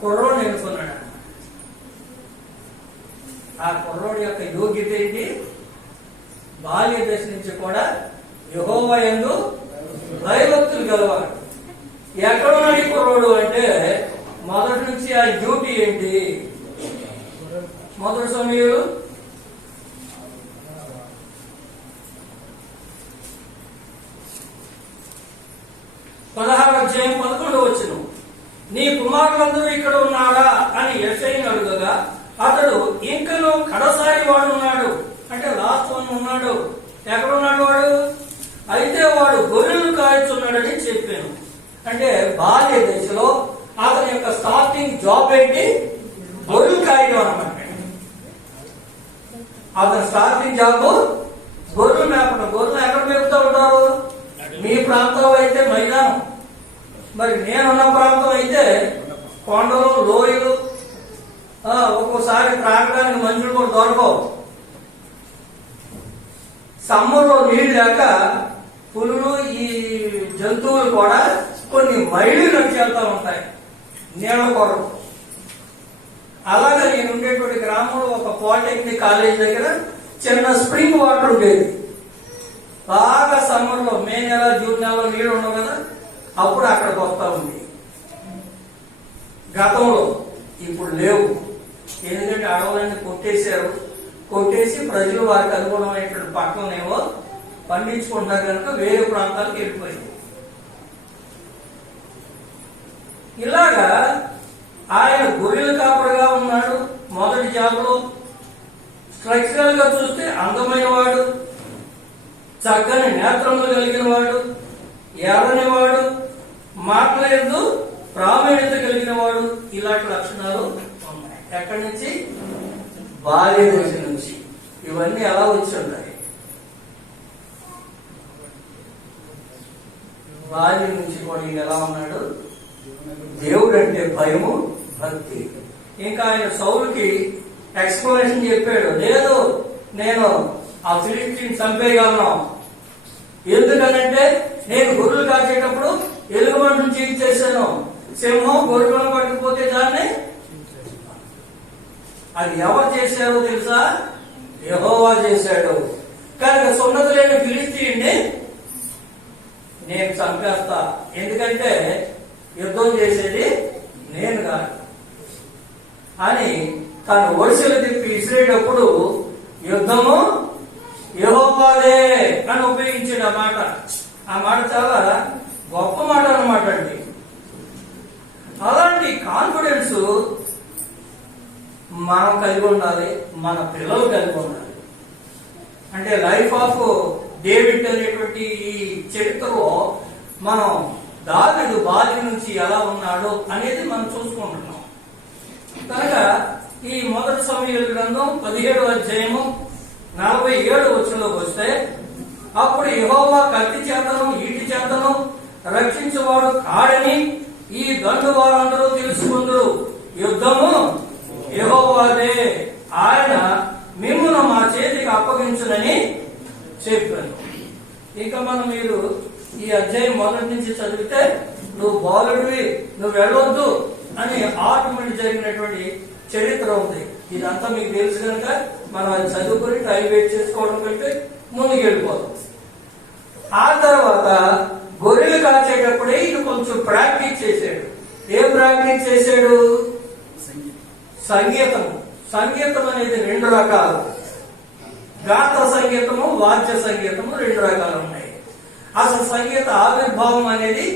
కుర్రోడు ఎన్నుకున్నాడు. ఆ కుర్రోడు యొక్క యోగ్యత ఏంటి? బాల్య దశ నుంచి కూడా యెహోవా యందు భయభక్తులు గలవాడు. ఎక్కడున్నాడు ఈ కుర్రోడు అంటే, మొదటి నుంచి ఆ డ్యూటీ ఏంటి? మొదటి సమయంలో 16వ అధ్యాయం 11వ వచనం, నీ కుమారులందరూ ఇక్కడ ఉన్నారా అని యెషయిని అడుగగా, అతడు ఇంకను కడసారి వాడు ఉన్నాడు, అంటే లాస్ట్ వన్ ఉన్నాడు. ఎక్కడున్నాడు వాడు? అయితే వాడు గొర్రెలు కాయచున్నాడని చెప్పాను. అంటే బాల్య దశలో అతని యొక్క స్టార్టింగ్ జాబ్ ఏంటి? గొర్రెలు కాయడం అన్నమాట. అతని స్టార్టింగ్ జాబ్ గొర్రెలు మేపడం. గొర్రెలు ఎక్కడ మేపుతూ ఉంటారు? మీ ప్రాంతంలో అయితే మైదానం, మరి నేనున్న ప్రాంతం అయితే కొండలు, లోయలు, ఒక్కోసారి త్రాగడానికి మంచులు కూడా దొరకవు. సమ్మర్లో నీళ్ళు లేక పులులు, ఈ జంతువులు కూడా కొన్ని మైళ్ళు నడిచేళ్తా ఉంటాయి నీళ్ళ కొరకు. అలాగే నేను ఉండేటువంటి గ్రామంలో ఒక పాలిటెక్నిక్ కాలేజ్ దగ్గర చిన్న స్ప్రింగ్ వాటర్ ఉండేది. బాగా సమ్మర్లో మే నెల, జూన్ నెలలో నీళ్ళు ఉండవు కదా, అప్పుడు అక్కడికి వస్తా ఉంది. గతంలో, ఇప్పుడు లేవు. ఎందుకంటే అడవులన్నీ కొట్టేశారు. కొట్టేసి ప్రజలు వారికి అనుగుణమైనటువంటి పంటలనేమో పండించుకుంటారు కనుక వేరే ప్రాంతాలకు వెళ్ళిపోయింది. ఇలాగా ఆయన గొర్రెల కాపరిగా ఉన్నాడు. మొదటి జాబ్లో స్ట్రక్చరల్ గా చూస్తే అందమైన వాడు, చక్కని నేత్రములు కలిగిన వాడు, ఎర్రని వాడు, మాట్లాడేందు ప్రావీణ్యత కలిగిన వాడు. ఇలాంటి లక్షణాలు ఉన్నాయి. ఎక్కడి నుంచి? బాల్య దశ నుంచి. ఇవన్నీ ఎలా వచ్చి ఉంటాయి? బాల్యం నుంచి కూడా ఈయన ఎలా ఉన్నాడు? దేవుడు అంటే భయము, భక్తి. ఇంకా ఆయన సౌలుకి ఎక్స్ప్లెనేషన్ చెప్పాడు, లేదు నేను ఆ ఫిలిస్టీన్ చంపేయగలను. ఎందుకనంటే నేను గొర్రెలు కాచేటప్పుడు ఎలుగుబంటిని చీల్చేశాను, సింహం గొర్రెలను పట్టుకుపోతే దాన్ని అది ఎవరు చేశారో తెలుసా? యెహోవా చేశాడు. కనుక సున్నతి లేని ఫిలిష్తీయుణ్ణి నేను చంపేస్తా, ఎందుకంటే యుద్ధం చేసేది నేను కాదు అని తను ఒడిసెలు తిప్పి విసిరేటప్పుడు యుద్ధము యెహోవాదే అని ఉపయోగించాడు ఆ మాట. ఆ మాట చాలా గొప్ప మాట అన్నమాట అండి. అలాంటి కాన్ఫిడెన్స్ మనం కలిగి ఉండాలి, మన పిల్లలు కలిగి ఉండాలి. అంటే లైఫ్ ఆఫ్ డేవిడ్ అనేటువంటి ఈ చరిత్రలో మనం దావీదు బాల్యం నుంచి ఎలా ఉన్నాడో అనేది మనం చూసుకుంటున్నాం. కనుక ఈ మొదటి సమూయేలు గ్రంథం 17వ అధ్యాయము 47వ వచనంలోకి వస్తే, అప్పుడు యెహోవా కత్తి చేతను ఈటి చేతను రక్షించేవాడు కాడని ఈ దండు వారందరూ తెలుసుకుందరు, యుద్ధము యెహోవాదే, ఆయన మిమ్మును మా చేతికి అప్పగించునని చెప్పాను. ఇంకా మీరు ఈ అధ్యాయం మొదటి నుంచి చదివితే నువ్వు బాలుడివి, నువ్వు వెళ్ళొద్దు అని ఆర్గ్యుమెంట్ జరిగినటువంటి చరిత్ర ఉంది. ఇదంతా మీకు తెలుసు కనుక మనం అది చదువుకుని టైం వేస్ట్ చేసుకోవడం కంటే ముందుకు వెళ్ళిపోతాం. ఆ తర్వాత గొర్రెలు కాచేటప్పుడే ఇది కొంచెం ప్రాక్టీస్ చేశాడు. ఏం ప్రాక్టీస్ చేశాడు? సంగీతము. సంగీతం అనేది 2 రకాలు. గాత్ర సంగీతము, వాద్య సంగీతము 2 రకాలు ఉన్నాయి. అసలు సంగీత ఆవిర్భావం అనేది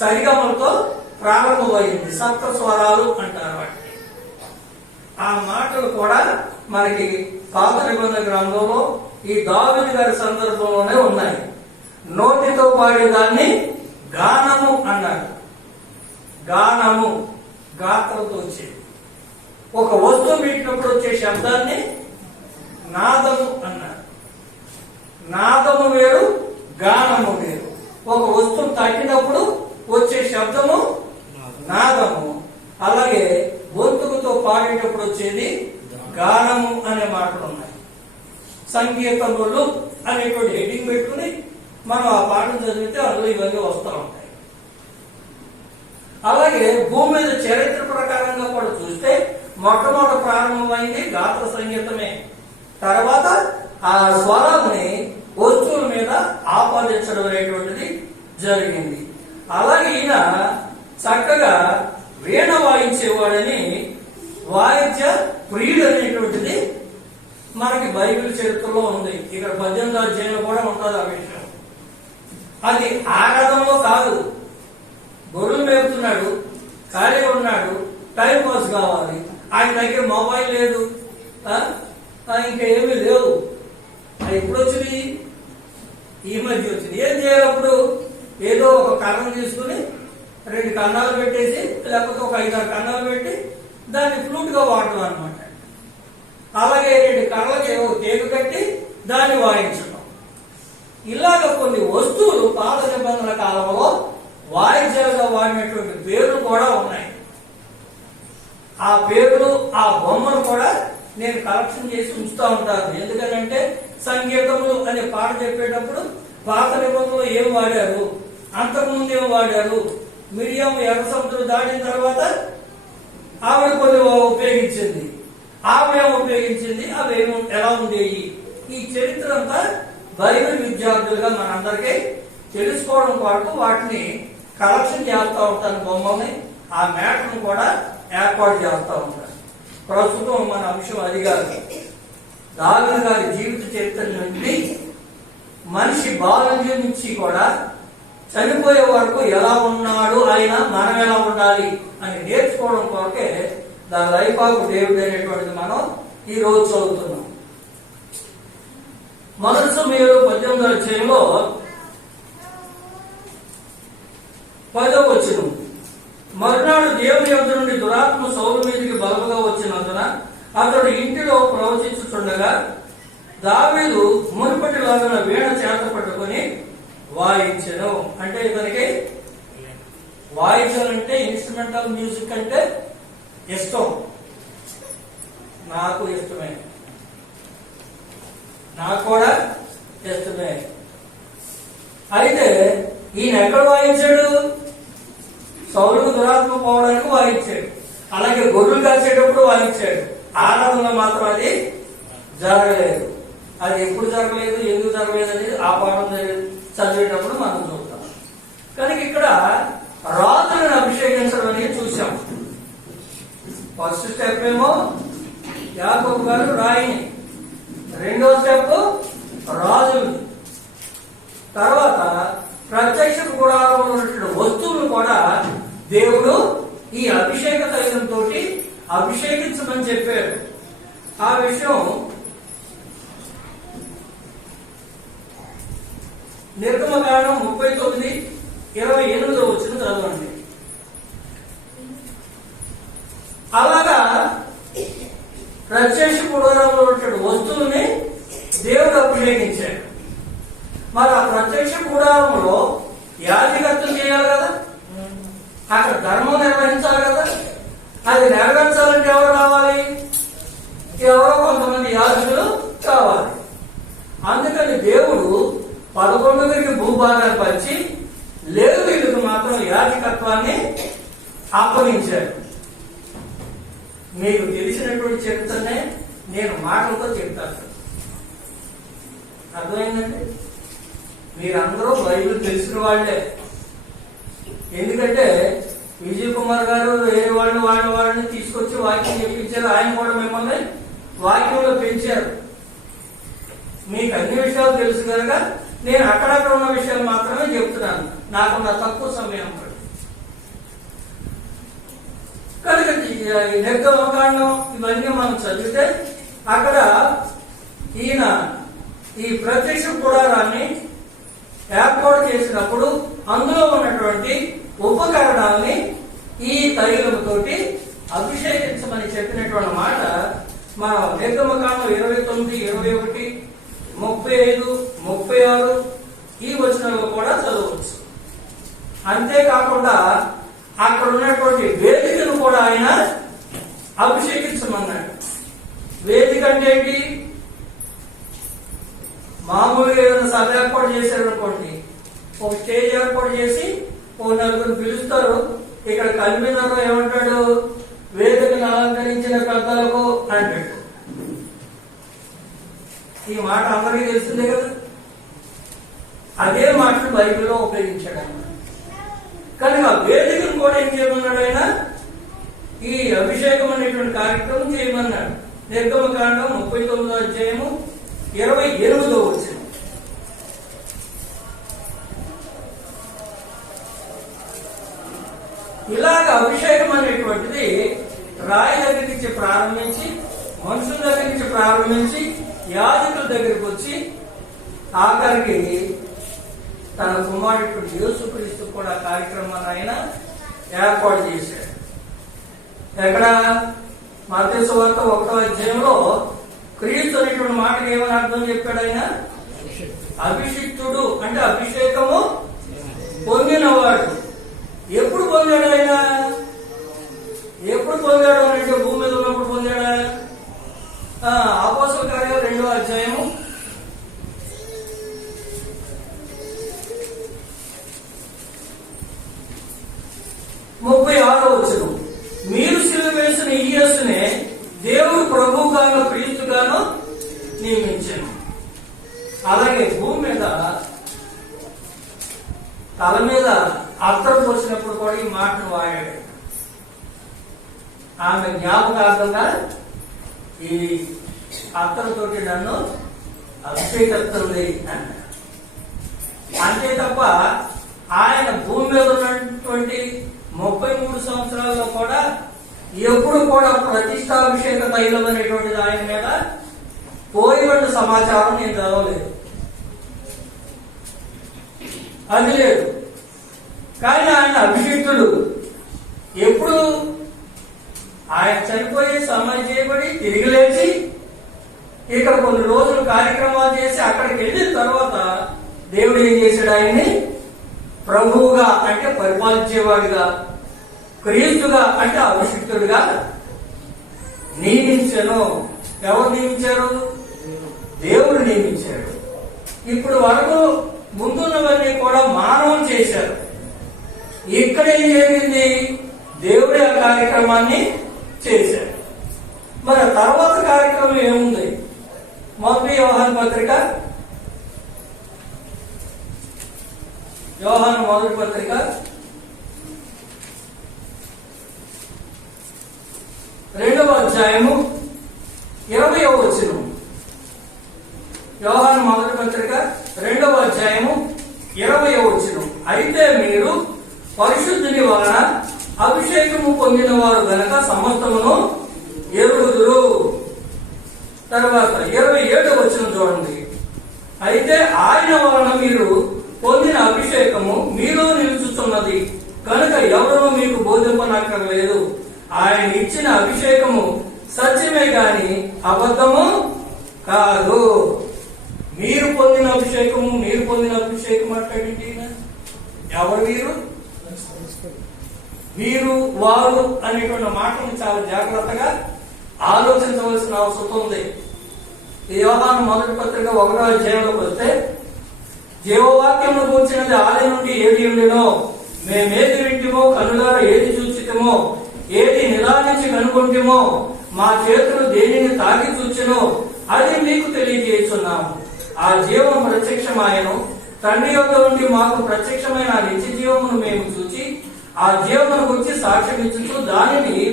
సరిగమలతో ప్రారంభమైంది. సప్త స్వరాలు అంటారు వాటిని. ఆ మాటలు కూడా మనకి పాత నిబంధన గ్రంథంలో ఈ దావీదు గారి సందర్భంలోనే ఉన్నాయి. నోటితో పాడేదాన్ని గానము అన్నారు. గానము గాత్రంతో వచ్చేది. ఒక వస్తువు పెట్టినప్పుడు వచ్చే శబ్దాన్ని నాదము అన్నారు. నాదము వేరు, గానము వేరు. ఒక వస్తువు తట్టినప్పుడు వచ్చే శబ్దము నాదము. అలాగే గొంతుకుతో పాడేటప్పుడు వచ్చేది గానము అనే మాటలు ఉన్నాయి. సంగీతములు అనేటువంటి హెడ్డింగ్ పెట్టుకుని మనం ఆ పాటను చదివితే అందులో ఇవన్నీ వస్తూ ఉంటాయి. అలాగే భూమి మీద చరిత్ర ప్రకారంగా కూడా చూస్తే మొట్టమొదటి ప్రారంభమైంది గాత్ర సంగీతమే. తర్వాత ఆ స్వరాన్ని వస్తువుల మీద ఆపాదించడం అనేటువంటిది జరిగింది. అలాగే ఈయన చక్కగా వీణ వాయించేవాడని వాయిద్య ప్రియుడు అనేటువంటిది మనకి బైబిల్ చరిత్రలో ఉంది. ఇక్కడ 18వ అధ్యాయంలో కూడా ఉంటుంది ఆ విషయం. అది ఆరాధనలో కాదు. గొర్రెలు మేపుతున్నాడు, ఖాళీగా ఉన్నాడు, టైం పాస్ కావాలి. ఆయన దగ్గర మొబైల్ లేదు, ఇంకా ఏమీ లేవు. అది ఎప్పుడు వచ్చింది? ఈ మధ్య వచ్చింది. ఏం చేయాలప్పుడు? ఏదో ఒక కర్రను తీసుకుని 2 కన్నాలు పెట్టేసి, లేకపోతే ఒక 5-6 కన్నాలు పెట్టి దాన్ని ఫ్లూట్ గా వాడటం అనమాట. అలాగే 2 కర్రలకి ఏవో తీగ కట్టి దాన్ని వాయించడం. ఇలాగ కొన్ని వస్తువులు పాత నిబంధనల కాలంలో వాయిద్యాలుగా వాడినటువంటి పేర్లు కూడా ఉన్నాయి. ఆ పేర్లు, ఆ బొమ్మలు కూడా నేను కలెక్షన్ చేసి ఉంచుతూ ఉంటాను. ఎందుకంటే సంగీతములు అనే పాట చెప్పేటప్పుడు పాత నిబంధనలు ఏం వాడారు, అంతకుముందు ఏం వాడారు, మిరియం ఎర్ర సముద్రం దాటిన తర్వాత ఆవిడ కొన్ని ఉపయోగించింది, ఆవిడ ఉపయోగించింది, అవి ఎలా ఉండేవి, ఈ చరిత్ర అంతా బైబిల్ విద్యార్థులుగా మనందరికీ తెలుసుకోవడం కొరకు వాటిని కలెక్షన్ చేస్తూ ఉంటాను. బొమ్మల్ని, ఆ మ్యాటర్ను కూడా ఏర్పాటు చేస్తూ ఉంటాను. ప్రస్తుతం మన అంశం అది కాదు. దావీదు గారి జీవిత చరిత్ర నుండి మనిషి బాల్యం నుంచి కూడా చనిపోయే వరకు ఎలా ఉన్నాడు ఆయన, మనం ఎలా ఉండాలి అని నేర్చుకోవడం కొరకే ద లైఫ్ ఆఫ్ డేవిడ్ అనేటువంటిది మనం ఈ రోజు చదువుతున్నాం. మొదటి సమూయేలు 18వ అధ్యాయంలో 10వ వచనం, మరునాడు దేవుని యొద్ద నుండి దురాత్మ సౌలు మీదకి బలముగా వచ్చినందున అతడు ఇంటిలో ప్రవచించుచుండగా దావీదు మునుపటి లాగా వీణ చేత పట్టుకుని వాయించెను. అంటే ఇతనికి వాయించాలంటే ఇన్స్ట్రుమెంటల్ మ్యూజిక్ అంటే ఇష్టం. నాకు ఇష్టమే, నాకు కూడా ఇష్టమే. అయితే ఈయన ఎక్కడ వాయించాడు? సౌలుకు దురాత్మ పోవడానికి వాయించాడు, అలాగే గొర్రెలు కాసేటప్పుడు వాయించాడు. ఆరాధనలో మాత్రం అది జరగలేదు. అది ఎప్పుడు జరగలేదు, ఎందుకు జరగలేదు అనేది ఆ పాఠం చదివేటప్పుడు మనం చూస్తాం. కనుక ఇక్కడ రాజులను అభిషేకించడం అనేది చూసాం. ఫస్ట్ స్టెప్ ఏమో యాకోబు గారు రాయిని, రెండో స్టెప్ రాజులు, తర్వాత ప్రత్యక్ష గుడారంలో ఉన్నటువంటి వస్తువులు కూడా దేవుడు ఈ అభిషేక తైలంతో అభిషేకించమని చెప్పారు. ఆ విషయం నిర్గమకాండం 39:28 వచ్చిన చదవండి. అలాగా ప్రత్యక్ష గుడారంలో ఉన్నటువంటి వస్తువుల్ని దేవుడు అభిషేకించాడు. మరి ఆ ప్రత్యక్ష గుడారంలో యాజకత్వం చేయాలి కదా, అక్కడ ధర్మం నిర్వహించాలి కదా. అది నెరవేర్చాలంటే ఎవరు కావాలి? ఎవరో కొంతమంది యాజకులు కావాలి. అందుకని దేవుడు 11 భూభాగాలు పంచి లేవీయులకు మాత్రం యాజకత్వాన్ని అప్పగించాడు. మీకు తెలిసినటువంటి చరిత్రనే నేను మాటలతో చెప్తాను. అర్థమైందండి? మీరందరూ బైబిల్ తెలిసిన వాళ్ళే. ఎందుకంటే విజయ్ కుమార్ గారు వేరే వాళ్ళని తీసుకొచ్చి వాక్యం చెప్పించారు. ఆయన కూడా మిమ్మల్ని వాక్యంలో పెంచారు. మీకు అన్ని విషయాలు తెలుసు కనుక నేను అక్కడక్కడ ఉన్న విషయాలు మాత్రమే చెప్తున్నాను, నాకున్న తక్కువ సమయం. కనుక నిర్గమకాండం ఇవన్నీ మనం చదివితే అక్కడ ఈయన ఈ ప్రత్యక్ష గుడారాన్ని ఏర్పాటు చేసినప్పుడు అందులో ఉన్నటువంటి ఉపకరణాలని ఈ తైలముతోటి అభిషేకించమని చెప్పినటువంటి మాట మనం నిర్గమకాండం 29, 21, 35, 36 ఈ వచనంలో కూడా చదవచ్చు. అంతేకాకుండా అక్కడ ఉన్నటువంటి వేదికను కూడా ఆయన అభిషేకించమన్నాడు. వేదిక అంటే ఏంటి? మామూలుగా ఏదైనా సభ ఏర్పాటు చేశారు అనుకోండి, ఒక స్టేజ్ ఏర్పాటు చేసి ఒక నలుగురు పిలుస్తారు. ఇక్కడ కన్వీనర్ ఏమంటాడు? వేదికను అలంకరించిన పెద్దలకు అంటాడు. ఈ మాట అందరికీ తెలిసిందే కదా. అదే మాటను బైబిల్లో ఉపయోగించాడు. కనుక వేదికను కూడా ఏం చేయమన్నాడు ఆయన? ఈ అభిషేకం అనేటువంటి కార్యక్రమం చేయమన్నాడు. నిర్గమకాండం 39:28 ఇలాగ అభిషేకం అనేటువంటిది రాయి దగ్గర నుంచి ప్రారంభించి, మనుషుల దగ్గర నుంచి ప్రారంభించి, యాజకుల దగ్గరికి వచ్చి ఆఖరికి తన కుమారుడు యేసుక్రీస్తు కూడా కార్యక్రమాన్ని ఆయన ఏర్పాటు చేశాడు. ఎక్కడ? మత్తయి సువార్త 1వ క్రీస్తు అనేటువంటి మాటకి ఏమని అర్థం చెప్పాడు ఆయన? అభిషిక్తుడు అంటే అభిషేకము పొందినవాడు. ఎప్పుడు పొందాడు ఆయన? ఎప్పుడు పొందాడు అంటే భూమి మీద ఉన్నప్పుడు పొందాడా? అపోస్తల కార్యాలు 2వ అధ్యాయము 36వ వచనం. మీరు సిలువ వేసిన ఈ యేసునే దేవుడు ప్రభువుగాను క్రీస్తుగాను నియమించాను. అలాగే భూమి మీద తల మీద అత్తరు పోసినప్పుడు కూడా ఈ మాటను వాడాడు. ఆమె జ్ఞాపకార్థంగా ఈ అత్తరుతోటి నన్ను అభిషేకిస్తుంది అన్నాడు. అంతే తప్ప ఆయన భూమి మీద ఉన్నటువంటి 33 సంవత్సరాల్లో కూడా ఎప్పుడు కూడా ప్రతిష్టాభిషేక తైలం అనేటువంటిది ఆయన మీద పోయినట్టు సమాచారం నేను చదవలేదు. అది లేదు. కానీ ఆయన అభిషిక్తుడు. ఎప్పుడు? ఆయన చనిపోయి సమాధి చేయబడి తిరిగి లేచి ఇక్కడ కొన్ని రోజులు కార్యక్రమాలు చేసి అక్కడికి వెళ్ళిన తర్వాత దేవుడు ఏం చేశాడు? ఆయన్ని ప్రభువుగా అంటే పరిపాలించేవాడిగా, క్రీస్తుగా అంటే అభిషిక్తుడిగా నియమించాను. ఎవరు నియమించారు? దేవుడు నియమించాడు. ఇప్పుడు వరకు ముందున్నవన్నీ కూడా మానవం చేశారు. ఇక్కడ ఏం జరిగింది? దేవుడే ఆ కార్యక్రమాన్ని చేశాడు. మరి తర్వాత కార్యక్రమం ఏముంది? మొదటి యోహాను పత్రిక, యోహాను మొదటి పత్రిక 2వ అధ్యాయము 20వ వచనం. యోహాను మొదటి పత్రిక 2వ అధ్యాయము 20వ వచనం. అయితే మీరు పరిశుద్ధుని వలన అభిషేకము పొందిన వారు గనక సమస్తమును ఎరుగుదురు. తర్వాత 27వ వచనం చూడండి. అయితే ఆయన వలన మీరు పొందిన అభిషేకము మీలో నిలుచుతున్నది కనుక ఎవరూ మీకు బోధింపనక్కర్లేదు. ఆయన ఇచ్చిన అభిషేకము సత్యమే గాని అబద్ధము కాదు. మీరు పొందిన అభిషేకము మాట్లాడింది. ఎవరు వీరు? వీరు వారు అనేటువంటి మాటను చాలా జాగ్రత్తగా ఆలోచించవలసిన అవసరం ఉంది. ఈ యోహాను మొదటి పత్రిక 1వ అధ్యాయంలోకి వస్తే, జీవవాక్యమును కూర్చున్నది ఆది నుండి ఏది ఉండినో మేమేది వింటిమో కనులారా ఏది చూచితమో ఏది నిదానించి కనుగొంటిమో మా చేతులు దేనిని తాకి చూచెనో అది మీకు తెలియజేస్తున్నాము. ఆ జీవం ప్రత్యక్షమాయను. తండ్రి యొద్ద నుండి మాకు ప్రత్యక్షమైన ఆ నిత్య జీవమును మేము చూచి ఆ జీవమును గురించి సాక్ష్యం ఇచ్చుతూ దానిని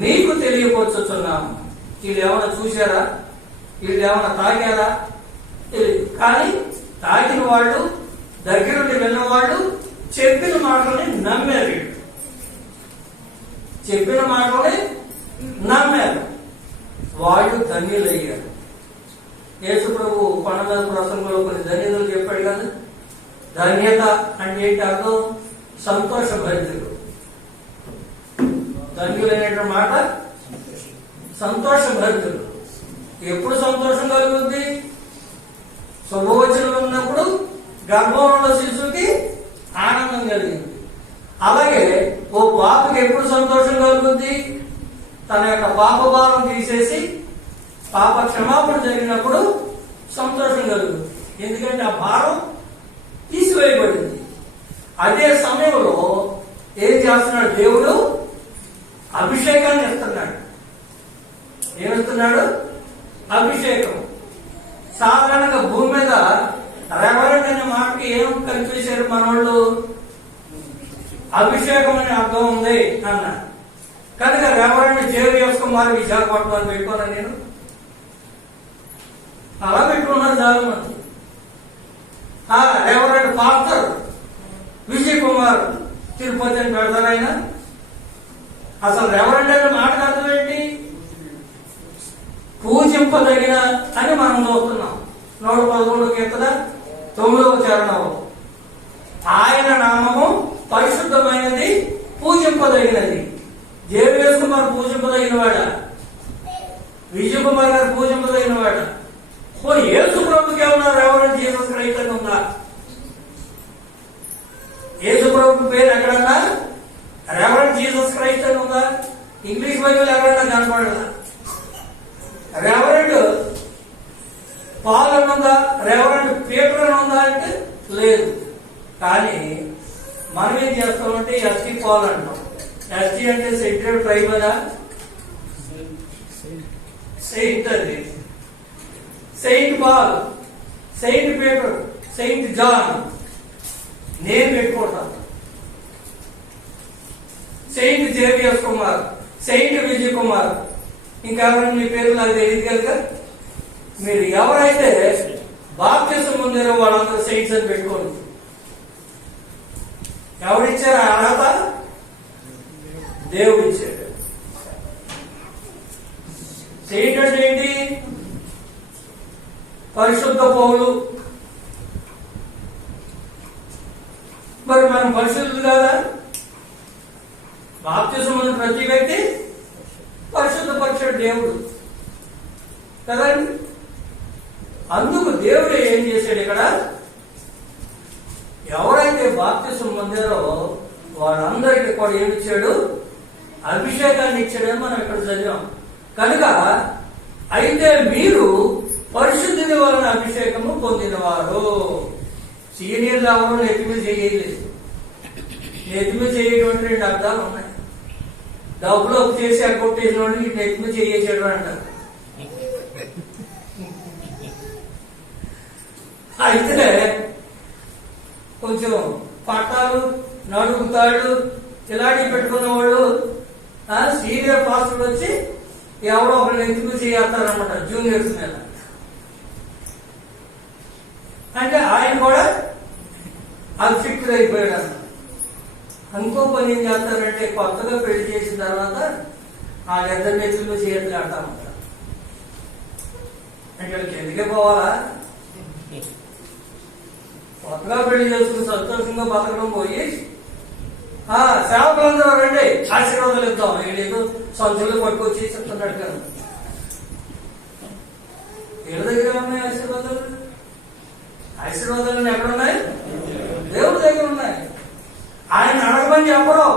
మీకు తెలియపరుచుతున్నాము. వీళ్ళు ఏమైనా చూశారా? వీళ్ళు ఏమైనా తాగారా? కానీ తాగిన వాళ్ళు, దగ్గరుండి విన్నవాళ్ళు చెప్పిన మాటల్ని నమ్మారు. చెప్పిన మాటల్ని నమ్మారు. వాళ్ళు ధన్యులయ్యారు. యేసు ప్రభు కొండ ప్రసంగంలో కొన్ని ధన్యతలు చెప్పాడు కదా. ధన్యత అంటే ఏంటి అర్థం? సంతోషభరితులు. ధన్యులైన మాట సంతోషభరితులు. ఎప్పుడు సంతోషం కలుగుద్ది? శుభవచనం ఉన్నప్పుడు గర్భంలో ఉన్న శిశువుకి ఆనందం కలిగింది. అలాగే ఓ పాపకి ఎప్పుడు సంతోషం కలుగుద్ది? తన యొక్క పాప భారం తీసేసి పాప క్షమాపణ జరిగినప్పుడు సంతోషం కలుగుతుంది. ఎందుకంటే ఆ భారం తీసివేయబడింది. అదే సమయంలో ఏం చేస్తున్నాడు? దేవుడు అభిషేకాన్ని ఇస్తున్నాడు. ఏమిస్తున్నాడు? అభిషేకం. సాధారణంగా భూమి మీద రెవరెంట్ అనే మాటకి ఏం కనిపించారు మన వాళ్ళు? అభిషేకం అనే అర్థం ఉంది అన్నారు. కనుక రెవరెంట్ జేవిఎస్ కుమార్ విశాఖపట్నం పెట్టుకోరా నేను? అలా పెట్టుకున్నారు చాలా మంది. రెవరెంట్ పాస్టర్ విజయ్ కుమార్ తిరుపతి అని పెడతారు ఆయన. అసలు రెవరెంట్ అనే మాట అర్థం ఏంటి? పూజింపదగిన అని మనం చూస్తున్నాం. 111 కీర్తన 9వ చరణంలో ఆయన నామము పరిశుద్ధమైనది, పూజింపదగినది. జేవిఎస్ కుమార్ పూజింపదగిన వాడ? విజయ్ కుమార్ గారు పూజింపదగిన వాడ? యేసు ప్రభుకి ఏమన్నా రెవరెంట్ జీసస్ క్రైస్ట్ అని ఉందా? యేసు ప్రభు పేరు ఎక్కడన్నా రెవరెంట్ జీసస్ క్రైస్ట్ అని ఉందా? ఇంగ్లీష్ బైబిల్ ఎక్కడన్నా కనపడదా? రెవరెంట్ పాల్ అని ఉందా? రెవరెంట్ పీటర్ అని ఉందా అంటే లేదు. కానీ మనం ఏం చేస్తామంటే ఎస్టీ పాల్ అంటాం. ఎస్టీ అంటే సెంట్రల్ ట్రైబల్, సెయింట్ అది, saint Paul, saint Peter, saint John నేను పెట్టుకుంటాను. Saint JVS Kumar, saint Vijay Kumar, ఇంకెవరైనా మీ పేరు నాకు తెలియదు కనుక మీరు ఎవరైతే బాప్తిసం పొందారో వాళ్ళందరూ సెయింట్స్ అని పెట్టుకోండి. ఎవరిచ్చారు ఆ అర్హత? దేవుడు ఇచ్చాడు. సెయింట్ అంటే ఏంటి? పరిశుద్ధ పౌలు. మరి మనం పరిశుద్ధులు కాదా? బాప్తిసం ఉన్న ప్రతి వ్యక్తి పరిశుద్ధపరిచాడు దేవుడు కదండి. అందుకు దేవుడు ఏం చేశాడు? ఇక్కడ ఎవరైతే బాప్తిసం పొందారో వాళ్ళందరికీ కూడా ఏమిచ్చాడు? అభిషేకాన్ని ఇచ్చాడని మనం ఇక్కడ చదివాం. కనుక అయితే మీరు పరిశుద్ధుని వలన అభిషేకము పొందినవారు. సీనియర్లు ఎవరు నెత్తి మీద చేయలేదు. నెత్తిమి చేయటువంటి 2 అర్థాలు ఉన్నాయి. డబ్బులు అప్పు చేసి అక్కొట్టేసిన వాడికి నెత్తిమి చేయడం అంటారు. అయితే కొంచెం పట్టాలు, నడుగుతాడు ఇలాంటివి పెట్టుకున్న వాళ్ళు సీనియర్ పాస్టర్ వచ్చి ఎవరో ఒకళ్ళు నెత్తిమి చేస్తారనమాట జూనియర్స్ మీద. అంటే ఆయన కూడా అభిషిక్తుడు అయిపోయాడు అన్న. ఇంకో పని ఏం చేస్తారంటే కొత్తగా పెళ్లి చేసిన తర్వాత ఆ 2 నెత్తులు చేతులు ఆడతామంట. అంటే వాళ్ళకి ఎందుకే పోవాలా? కొత్తగా పెళ్లి చేసుకుని సంతోషంగా బతకడం పోయి సేవకులందరూ రండి ఆశీర్వాదాలు ఇద్దాం. ఏదో సంచులు పట్టుకొచ్చి చెప్తున్నాడు కదా. ఎవరి దగ్గర ఉన్నాయి ఆశీర్వాదాలు? ఆశీర్వాదాలు ఎక్కడున్నాయి? దేవుడి దగ్గర ఉన్నాయి. ఆయన అడగమని చెప్పరు.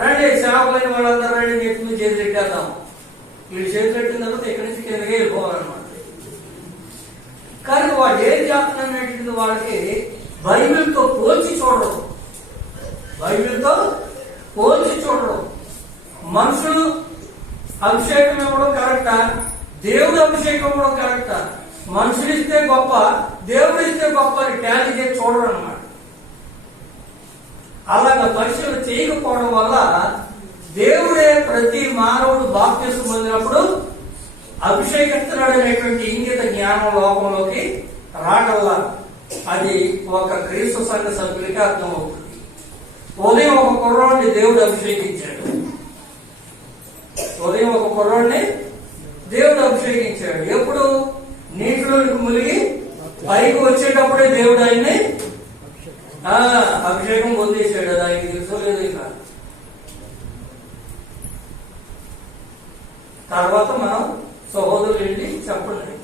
రండి సేవకులైన వాళ్ళందరూ రండి, నెత్తి చేతులు ఎట్టేద్దాం. వీళ్ళు చేతులు పెట్టిన తర్వాత ఇక్కడి నుంచి కిందకి వెళ్ళిపోవాలన్నమాట. కానీ వాడు ఏం చేస్తున్నట్టు వాళ్ళకి బైబిల్తో పోల్చి చూడడం. బైబిల్తో పోల్చి చూడడం. మనుషులు అభిషేకం ఇవ్వడం కరెక్టా? దేవుడు అభిషేకం ఇవ్వడం కరెక్టా? మనుషులు ఇస్తే గొప్ప, దేవుడు ఇస్తే గొప్ప అని ట్యాలీ చేసి చూడడం అన్నమాట. అలాగ పరిశీలన చేయకపోవడం వల్ల దేవుడే ప్రతి మానవుడు బాప్తిసం పొందినప్పుడు అభిషేకిస్తున్నాడు అనేటువంటి ఇంగిత జ్ఞానం లోకంలోకి రాగల అది ఒక క్రీస్తు సంఘ సభ్యులకి అర్థమవుతుంది. ఉదయం ఒక కుర్రాడిని దేవుడు అభిషేకించాడు. ఉదయం ఒక కుర్రాడిని దేవుడు అభిషేకించాడు. ఎప్పుడు? నీటిలోకి మునిగి పైకి వచ్చేటప్పుడే దేవుడు ఆయన్ని అభిషేకం పొందేశాడు. అది ఆయనకి తెలుసుకోలేదు. ఇక తర్వాత మనం సహోదరులు వెళ్ళి చెప్పండి.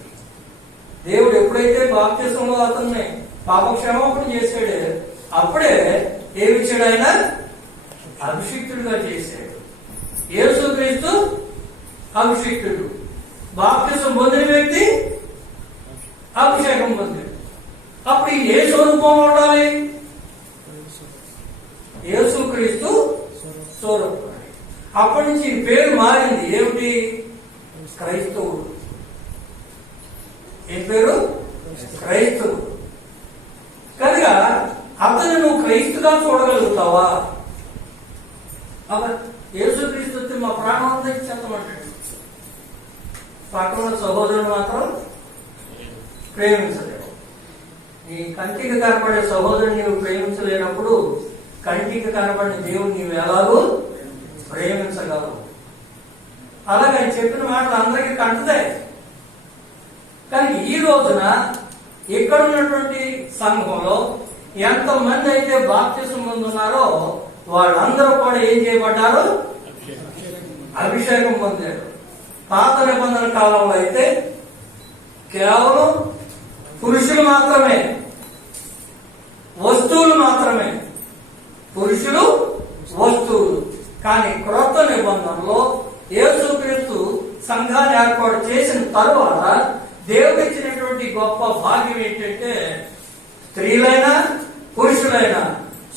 దేవుడు ఎప్పుడైతే బాప్తిసంలో అతన్ని పాపక్షమాపణ చేశాడు, అప్పుడే ఏమిచ్చాడు? ఆయన అభిషిక్తుడిగా చేశాడు. యేసుక్రీస్తు అభిషిక్తుడు. బాప్తిసం పొందిన వ్యక్తి అభిషేకం పొందాడు. అప్పుడు ఏ స్వరూపం ఉండాలి? యేసుక్రీస్తు స్వరూపం. అప్పటి నుంచి పేరు మారింది. ఏమిటి? క్రైస్తవుడు. ఏ పేరు? క్రైస్తవుడు. కనుక అతను నువ్వు క్రైస్తుగా చూడగలుగుతావా? యేసుక్రీస్తు వస్తే మా ప్రాణం అంతా ఇచ్చేస్తామంటాడు. పక్కన సహోదరుడు మాత్రం ప్రేమించలేవు. నీ కంటికి కనపడే సహోదరుని నీవు ప్రేమించలేనప్పుడు కంటికి కనపడిన దేవుని నీవు ఎలాగో ప్రేమించగలవు. అలాగే చెప్పిన మాటలు అందరికీ కంటదే. కానీ ఈ రోజున ఇక్కడ ఉన్నటువంటి సంఘంలో ఎంతమంది అయితే బాప్తిసం పొందున్నారో వాళ్ళందరూ కూడా ఏం చేయబడ్డారు? అభిషేకం పొందారు. పాత నిబంధన కాలంలో అయితే కేవలం పురుషులు మాత్రమే, వస్తువులు మాత్రమే. పురుషులు, వస్తువులు. కానీ క్రొత్త నిబంధనలో యేసుక్రీస్తు సంఘాన్ని ఏర్పాటు చేసిన తరువాత దేవుడు ఇచ్చినటువంటి గొప్ప భాగ్యం ఏంటంటే స్త్రీలైనా పురుషులైనా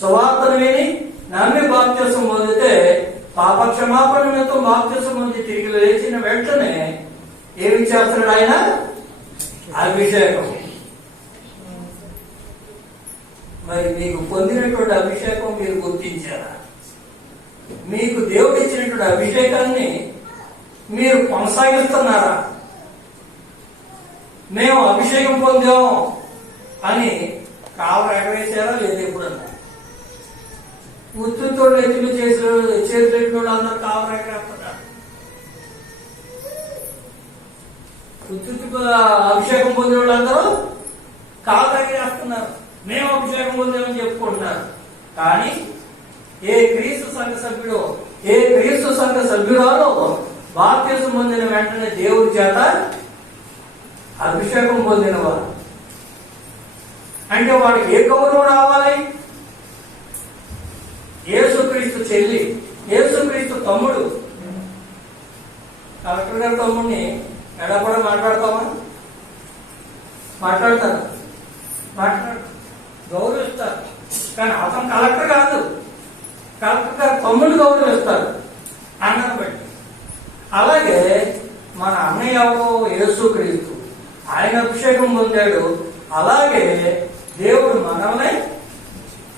సువార్తను విని నమ్మి బాప్తిసం పొందితే పాపక్షమాపణ నిమిత్తం బాప్తిసం పొంది తిరిగి లేచిన వెంటనే ఏమి చేస్తున్నాడు? ఆయన అభిషేకం. మరి మీకు పొందినటువంటి అభిషేకం మీరు గుర్తించారా? మీకు దేవుడు ఇచ్చినటువంటి అభిషేకాన్ని మీరు కొనసాగిస్తున్నారా? మేము అభిషేకం పొందాం అని కావలు ఎగవేశారా? లేదు. ఎప్పుడన్నా ఉత్తుతో ఎత్తులు చేతులు పెట్టిన అందరూ కావలు ఎగరేస్తున్నారు. ఉత్తుకు అభిషేకం పొందిన వాళ్ళందరూ కావలు ఎగరేస్తున్నారు. మేము అభిషేకం పొందామని చెప్పుకుంటున్నారు. కానీ ఏ క్రీస్తు సంఘ సభ్యుడు, ఏ క్రీస్తు సంఘ సభ్యురాలో బాప్తిసం పొందిన వెంటనే దేవుడి చేత అభిషేకం పొందినవారు అంటే వాడికి ఏ గౌరవం రావాలి? యేసుక్రీస్తు చెల్లి, యేసుక్రీస్తు తమ్ముడు. కలెక్టర్ గారి తమ్ముడిని ఎడపడా మాట్లాడతామా? మాట్లాడతారు, గౌరవిస్తారు. కానీ అతను కలెక్టర్ కాదు, కరెక్ట్ గా తమ్ముడు గౌరవిస్తారు అన్నను బట్టి. అలాగే మన అన్నయ్య ఎవరు? యేసుక్రీస్తు. ఆయన అభిషేకం పొందాడు. అలాగే దేవుడు మనల్ని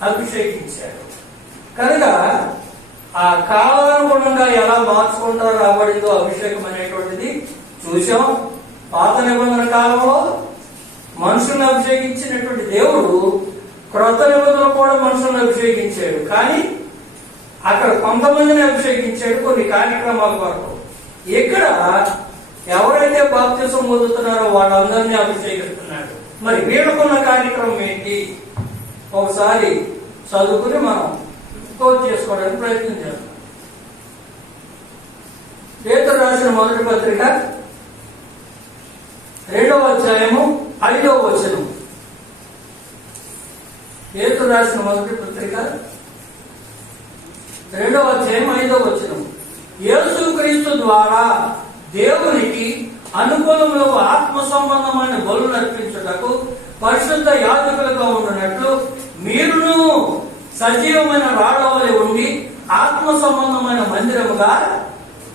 అభిషేకించాడు. కనుక ఆ కాలానుగుణంగా ఎలా మార్చుకుంటూ రాబడిందో అభిషేకం అనేటువంటిది చూసాం. పాత నిబంధన కాలంలో మనుషుల్ని అభిషేకించినటువంటి దేవుడు క్రొత్త నిబంధనలు కూడా మనుషుల్ని అభిషేకించాడు. కానీ అక్కడ కొంతమందిని అభిషేకించాడు కొన్ని కార్యక్రమాల వరకు. ఇక్కడ ఎవరైతే బాప్తిసం పొందుతున్నారో వాళ్ళందరినీ అభిషేకిస్తున్నాడు. మరి వీళ్ళకున్న కార్యక్రమం ఏంటి? ఒకసారి చదువుకుని మనం కోట్ చేసుకోవడానికి ప్రయత్నం చేస్తాం. పేతురు రాసిన మొదటి పత్రిక 2వ అధ్యాయము 5వ వచనం. పేతురు రాసిన మొదటి పత్రిక 2వ అధ్యాయం 5వ వచనం. యేసుక్రీస్తు ద్వారా దేవునికి అనుకూలంలో ఆత్మ సంబంధమైన బలులు అర్పించుటకు పరిశుద్ధ యాజకులుగా ఉండినట్లు మీరును సజీవమైన రాళ్ల వలె ఉండి ఆత్మ సంబంధమైన మందిరముగా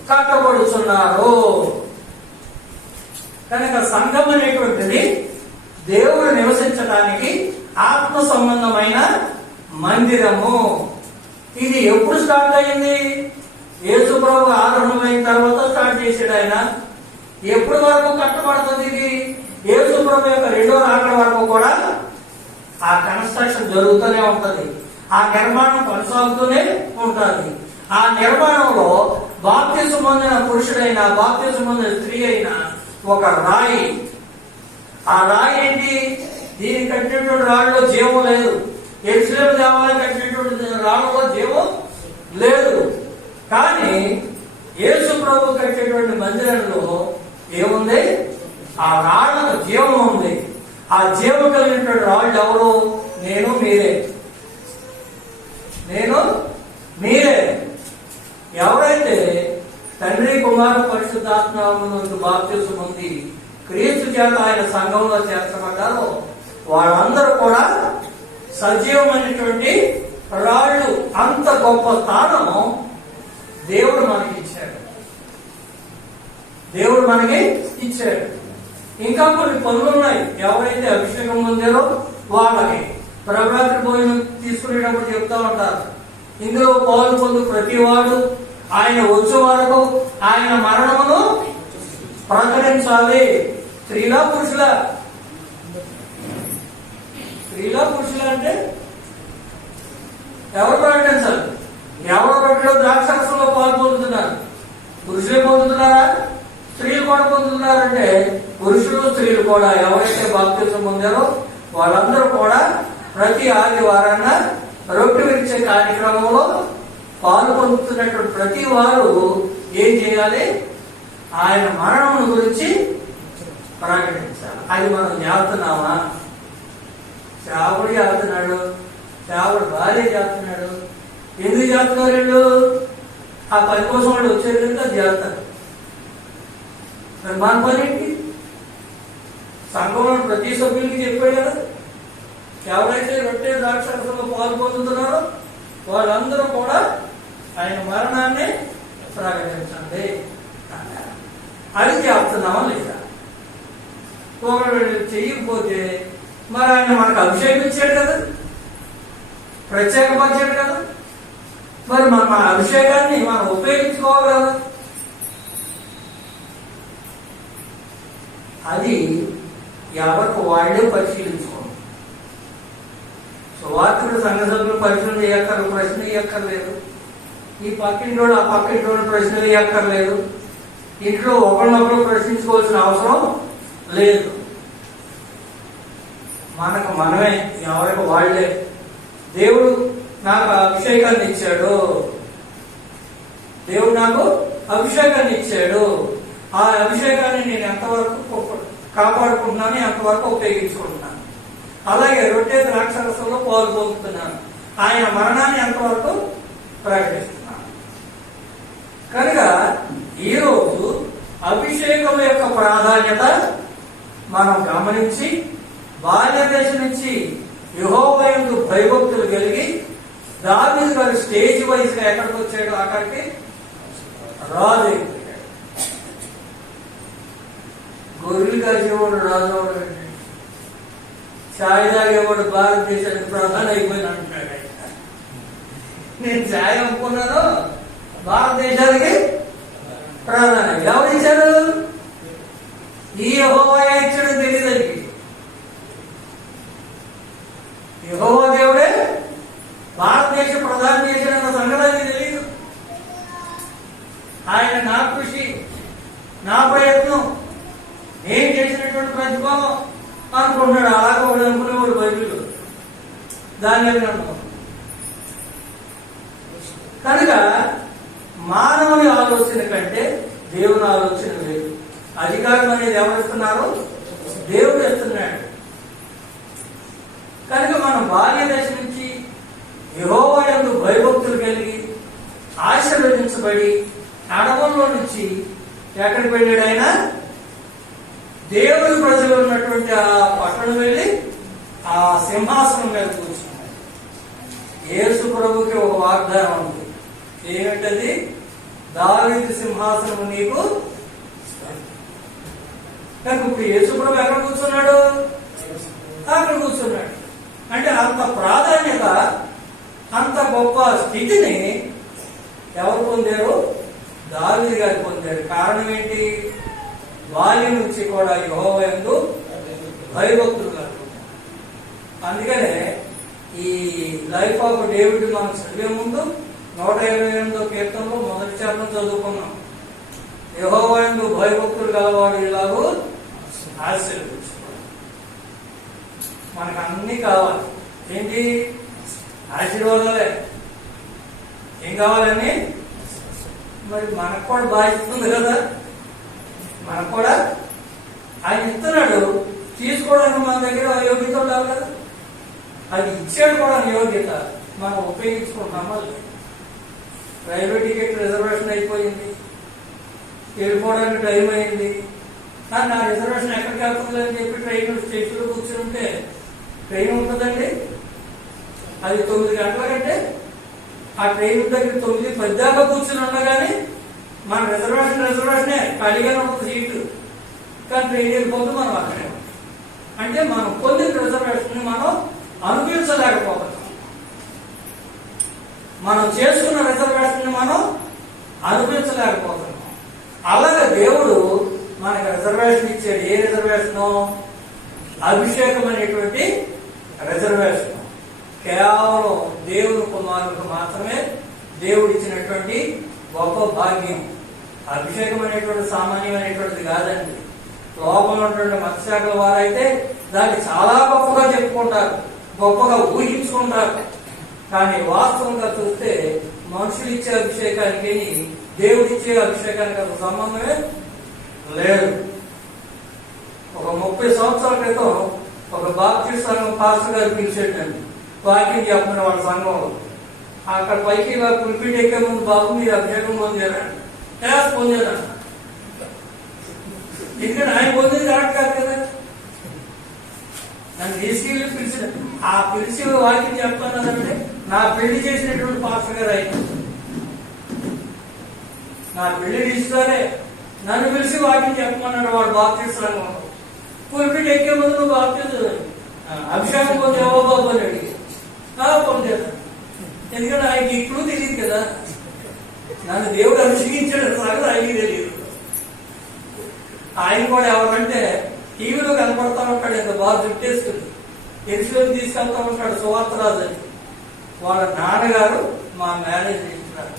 కట్టబడుతున్నారు. కనుక సంఘం అనేటువంటిది దేవుడు నివసించడానికి ఆత్మ సంబంధమైన మందిరము. ఇది ఎప్పుడు స్టార్ట్ అయింది? యేసు ప్రభు ఆరంభమైన తర్వాత స్టార్ట్ చేశాడు ఆయన. ఎప్పటి వరకు కట్టబడుతుంది ఇది? యేసు ప్రభు యొక్క 2వ రాకడ వరకు కూడా ఆ కన్స్ట్రక్షన్ జరుగుతూనే ఉంటది. ఆ నిర్మాణం కొనసాగుతూనే ఉంటుంది. ఆ నిర్మాణంలో బాప్తిసం పొందిన పురుషుడైనా బాప్తిసం పొందిన స్త్రీ అయినా ఒక రాయి. ఆ రాయి ఏంటి? దీనికి కట్టినటువంటి రాళ్ళలో జీవం లేదు. యెరూషలేము దేవాలయం కట్టినటువంటి రాళ్ళలో జీవం లేదు. కానీ యేసు ప్రభు కట్టేటువంటి మందిరంలో ఏముంది? ఆ రాళ్లకు జీవం ఉంది. ఆ జీవం కలిగినటువంటి రాళ్ళు ఎవరు? నేను మీరే. నేను మీరే. ఎవరైతే తండ్రి కుమార పరిశుద్ధాత్మ బాప్తిసం పొంది క్రీస్తు చేత ఆయన సంఘంలో చేర్చబడ్డారో వాళ్ళందరూ కూడా సజీవమైనటువంటి రాళ్ళు. అంత గొప్ప స్థానం దేవుడు మనకి ఇచ్చాడు. దేవుడు మనకి ఇచ్చాడు. ఇంకా కొన్ని పనులు ఉన్నాయి. ఎవరైతే అభిషేకం పొందారో వాళ్ళకి ప్రభరాత్రి భోజనం తీసుకునేటప్పుడు చెప్తా ఉంటారు, ఇందులో పాలు పొందు ప్రతి వాడు ఆయన వచ్చే వరకు ఆయన మరణమును ప్రకటించాలి. స్త్రీలా పురుషులా? స్త్రీలా పురుషులా అంటే ఎవరు ప్రకటించాలి? ఎవరు రొట్టెలో ద్రాక్షరసంలో పాలు పొందుతున్నారు? పురుషులే పొందుతున్నారా? స్త్రీలు కూడా పొందుతున్నారంటే పురుషులు స్త్రీలు కూడా ఎవరైతే బాప్తిసం పొందారో వాళ్ళందరూ కూడా ప్రతి ఆదివారాన రొట్టె విరిచే కార్యక్రమంలో పాలు పొందుతున్నటువంటి ప్రతి వారు ఏం చేయాలి? ఆయన మరణం గురించి ప్రకటించాలి. అది మనం చేస్తున్నామా? చావుడు చేస్తున్నాడు, చావుడు భార్య చేస్తున్నాడు. ఎందుకు చేస్తున్నారు వీళ్ళు? ఆ పని కోసం వాళ్ళు వచ్చేది కనుక అది చేస్తారు. మరి మన పని ఏంటి? సంఘంలో ప్రతి సభ్యులకి చెప్పాడు కదా, ఎవరైతే రొట్టె ద్రాక్షరసంలో పాలు పొందుతున్నారో వాళ్ళందరూ కూడా ఆయన మరణాన్ని ప్రకటించండి. అది చేస్తున్నామా లేదా? ఒకరు చెయ్యకపోతే మరి ఆయన మనకు అభిషేకం ఇచ్చాడు కదా, ప్రత్యేకపరిచాడు కదా, మరి మన అభిషేకాన్ని మనం ఉపయోగించుకోవాలి కదా. అది ఎవరికి వాళ్ళే పరిశీలించుకోండి. సువార్తికుడు సంఘ సభ్యులు పరిశీలన చేయక్కర్లేదు, ప్రశ్న చేయక్కర్లేదు. ఈ పక్కింటోడు ఆ పక్కింటోడు ప్రశ్నలు చేయక్కర్లేదు. ఇంట్లో ఒకరినొకరు ప్రశ్నించుకోవాల్సిన అవసరం లేదు. మనకు మనమే, ఎవరికి వాళ్లే. దేవుడు నాకు అభిషేకాన్ని ఇచ్చాడు, దేవుడు నాకు అభిషేకాన్ని ఇచ్చాడు. ఆ అభిషేకాన్ని నేను ఎంతవరకు కాపాడుకుంటున్నాను, ఎంతవరకు ఉపయోగించుకుంటున్నాను. అలాగే రొట్టె ద్రాక్షరసంలో పాలు పొందుతున్నాను, ఆయన మరణాన్ని ఎంతవరకు ప్రకటిస్తున్నాను. కనుక ఈరోజు అభిషేకం యొక్క ప్రాధాన్యత మనం గమనించి బాల్య దశ నుంచి యెహోవా యందు భయభక్తులు కలిగి దావీదు గారు స్టేజ్ వైజ్ గా ఎక్కడికి వచ్చాడు? అక్కడికి రాజు అయిపోయాడు. గొర్రెలు కాసేవాడు రాజు అవడం, ఛాయ్ తాగేవాడు భారతదేశానికి ప్రధాని అయిపోయిన అంటున్నాడు. నేను ఛాయ్ అమ్ముకున్నాను, భారతదేశానికి ప్రధాని. ఎవరు ఇచ్చారు? ఈ యెహోవా ఇచ్చాడు తెలియదు. యెహోవా దేవుడే భారతదేశ ప్రధాని చేశాడన్న సంగతి తెలియదు. ఆయన నా కృషి, నా ప్రయత్నం, నేను చేసినటువంటి ప్రతిఫలం అనుకుంటున్నాడు. అలాగే ఒకడు అనుకునేవాడు బైబిల్. దాని కనుక మానవుని ఆలోచన కంటే దేవుని ఆలోచన లేదు. అధికారం అనేది ఎవరు ఇస్తున్నారు? దేవుడు ఇస్తున్నాడు. కనుక మనం బాల్య దశ నుంచి యెహోవా యందు భయభక్తులు కలిగి ఆశీర్వదించబడి అడవుల్లో నుంచి ఎక్కడికి వెళ్ళాడు? ఆయన దేవుడి ప్రజలు ఉన్నటువంటి ఆ పట్టణం వెళ్ళి ఆ సింహాసనం మీద కూర్చున్నాడు. యేసు ప్రభుకి ఒక వాగ్దానం ఉంది. ఏమిటది? దావీదు సింహాసనం నీకు. కనుక ఇప్పుడు యేసు ప్రభు ఎక్కడ కూర్చున్నాడు? అక్కడ కూర్చున్నాడు. అంటే అంత ప్రాధాన్యత, అంత గొప్ప స్థితిని ఎవరు పొందారు? దావీదు గారు పొందారు. కారణం ఏంటి? బాల్యం నుంచి కూడా యెహోవా యందు భయభక్తులు గారు. అందుకనే ఈ లైఫ్ ఆఫ్ డేవిడ్ మనం చదివే ముందు 128వ కీర్తనలో మొదటి చరణం చదువుకున్నాం. యెహోవా యందు భయభక్తులు గలవాడు ఇలాగూ ఆశీర్వదించుకోవాలి. మనకు అన్ని కావాలి. ఏంటి? ఆశీర్వాదాలే. ఏం కావాలని? మరి మనకు కూడా బాధ్యత ఉంది కదా. మనకు కూడా ఆయన ఇస్తున్నాడు. తీసుకోవడానికి మన దగ్గర యోగ్యత ఉండాలి కదా. అది ఇచ్చాడు కూడా యోగ్యత. మనం ఉపయోగించుకుంటున్నామా? రైల్వే టికెట్ రిజర్వేషన్ అయిపోయింది, వెళ్ళిపోవడానికి టైం అయింది. కానీ నా రిజర్వేషన్ ఎక్కడికి వెళ్తుంది అని చెప్పి ట్రైన్ స్టేషన్లో కూర్చుని ఉంటే ట్రైన్ ఉంటుందండి. అది 9 గంటల కంటే ఆ ట్రైన్ దగ్గర 9:10 దాకా కూర్చుని ఉండగానే మన రిజర్వేషనే ఖాళీగానే ఉంటుంది సీటు. కానీ ట్రైన్ వెళ్ళిపోతుంది, మనం అక్కడే ఉంటాం. అంటే మనం పొందిన రిజర్వేషన్ మనం అనుభవించలేకపోతున్నాం. మనం చేసుకున్న రిజర్వేషన్ మనం అనుభవించలేకపోతున్నాం. అలాగే దేవుడు మనకు రిజర్వేషన్ ఇచ్చాడు. ఏ రిజర్వేషను? అభిషేకం అనేటువంటి రిజర్వేషన్. కేవలం దేవుని కుమారులకు మాత్రమే దేవుడు ఇచ్చినటువంటి గొప్ప భాగ్యం. అభిషేకం అనేటువంటి సామాన్యమైనటువంటిది కాదండి. లోపల ఉన్నటువంటి మత్స్యశాఖల వారైతే దాన్ని చాలా గొప్పగా చెప్పుకుంటారు, గొప్పగా ఊహించుకుంటారు. కానీ వాస్తవంగా చూస్తే మనుషులు ఇచ్చే అభిషేకానికి దేవుడిచ్చే అభిషేకానికి అంత సంబంధమే లేదు. ఒక 30 సంవత్సరాల క్రితం ఒక బాప్టిస్ట్ సంఘం పాస్టర్ గారు పిలిచేటండి వాక్యం చెప్పిన వాళ్ళ సంఘంలో. అక్కడ పైకి పులిపిట్ ఎక్కే ముందు, బాబు మీరు అభిషేకం పొందారండి. క్లాస్ పొందారంట. ఎందుకంటే ఆయన పొందింది కరెక్ట్ కాదు కదా. నన్ను తీసుకెళ్ళి పిలిచిన ఆ పిలిచి వాక్యం చెప్తానంటే నా పెళ్లి చేసినటువంటి పాస్టర్ గారు ఆయన. నా పెళ్లి తీసుకోరే నన్ను పిలిచి వాక్యం చెప్పమన్నాడు వాడు బాప్టిస్ట్ సంఘంలో. పులిపిట్ ఎక్కే ముందు నువ్వు బాప్టిస్ట్ అభిషేకం పొందావో బాబు అని అడిగి పొందాను. ఎందుకంటే ఆయనకి ఇప్పుడు తెలియదు కదా, నన్ను దేవుడు అభిషేకించాడు సంగతి ఆయనకి తెలియదు. ఆయన కూడా ఎవరంటే టీవీలో కనపడతా ఉంటాడు, ఎంత బాగా చుట్టేసుకుని ఎరుసలేము తీసుకెళ్తా ఉంటాడు సువార్తరాజు అని. వాళ్ళ నాన్నగారు మా మ్యారేజ్ చేస్తున్నారు.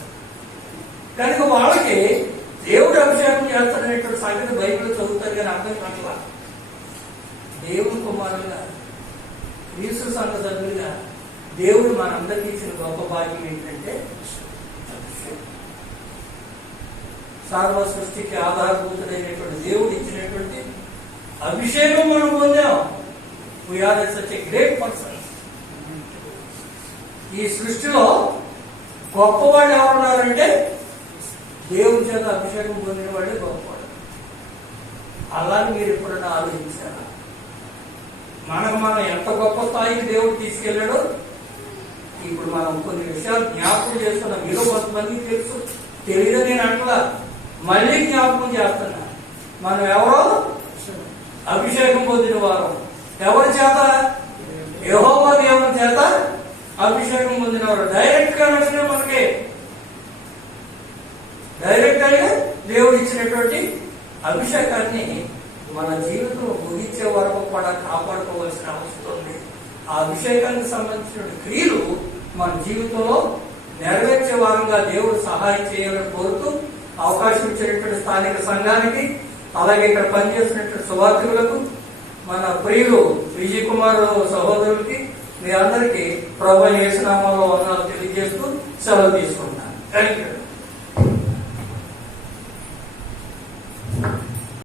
కనుక వాళ్ళకి దేవుడు అభిషేకం చేస్తాడనేటువంటి సంగతి బైబిల్ చదువుతారు కానీ అర్థం కావట్లా. దేవుని కుమారులుగా, క్రీస్తు సంఘ సభ్యులుగా దేవుడు మనందరికీ ఇచ్చిన గొప్ప భాగ్యం ఏంటంటే సర్వ సృష్టికి ఆధారభూతుడైనటువంటి దేవుడు ఇచ్చినటువంటి అభిషేకం మనం పొందాం. We are such a great person. ఈ సృష్టిలో గొప్పవాళ్ళు ఎవరున్నారంటే దేవుడి చేత అభిషేకం పొందిన వాళ్ళే గొప్పవాడు. అలాగే మీరు ఎప్పుడైనా ఆలోచించారా? మనం ఎంత గొప్ప స్థాయికి దేవుడు తీసుకెళ్ళాడో ఇప్పుడు మనం కొన్ని విషయాలు జ్ఞాపకం చేస్తున్నాం. మీలో కొంతమందికి తెలుసు, తెలియదు నేను అంటలా, మళ్ళీ జ్ఞాపకం చేస్తున్నా. మనం ఎవరో అభిషేకం పొందిన వారు. ఎవరి చేత? యెహోవా దేవుని చేత అభిషేకం పొందినవారు. డైరెక్ట్ కనెక్షన్ మనకి, డైరెక్ట్ గా దేవుడు ఇచ్చినటువంటి అభిషేకాన్ని మన జీవితం ముగించే వరకు కూడా కాపాడుకోవాల్సిన అవసరం ఉంది. ఆ అభిషేకానికి సంబంధించిన క్రియలు మన జీవితంలో నెరవేర్చే వారంగా దేవుడు సహాయం చేయాలని కోరుతూ, అవకాశం ఇచ్చినటువంటి స్థానిక సంఘానికి, అలాగే ఇక్కడ పనిచేస్తున్నటువంటి సువార్థులకు, మన ప్రియులు విజయ్ కుమార్ సహోదరులకి, మీ అందరికీ ప్రభువైన యేసు నామములో వందనాలు తెలియజేస్తూ సెలవు తీసుకుంటాను. థాంక్యూ.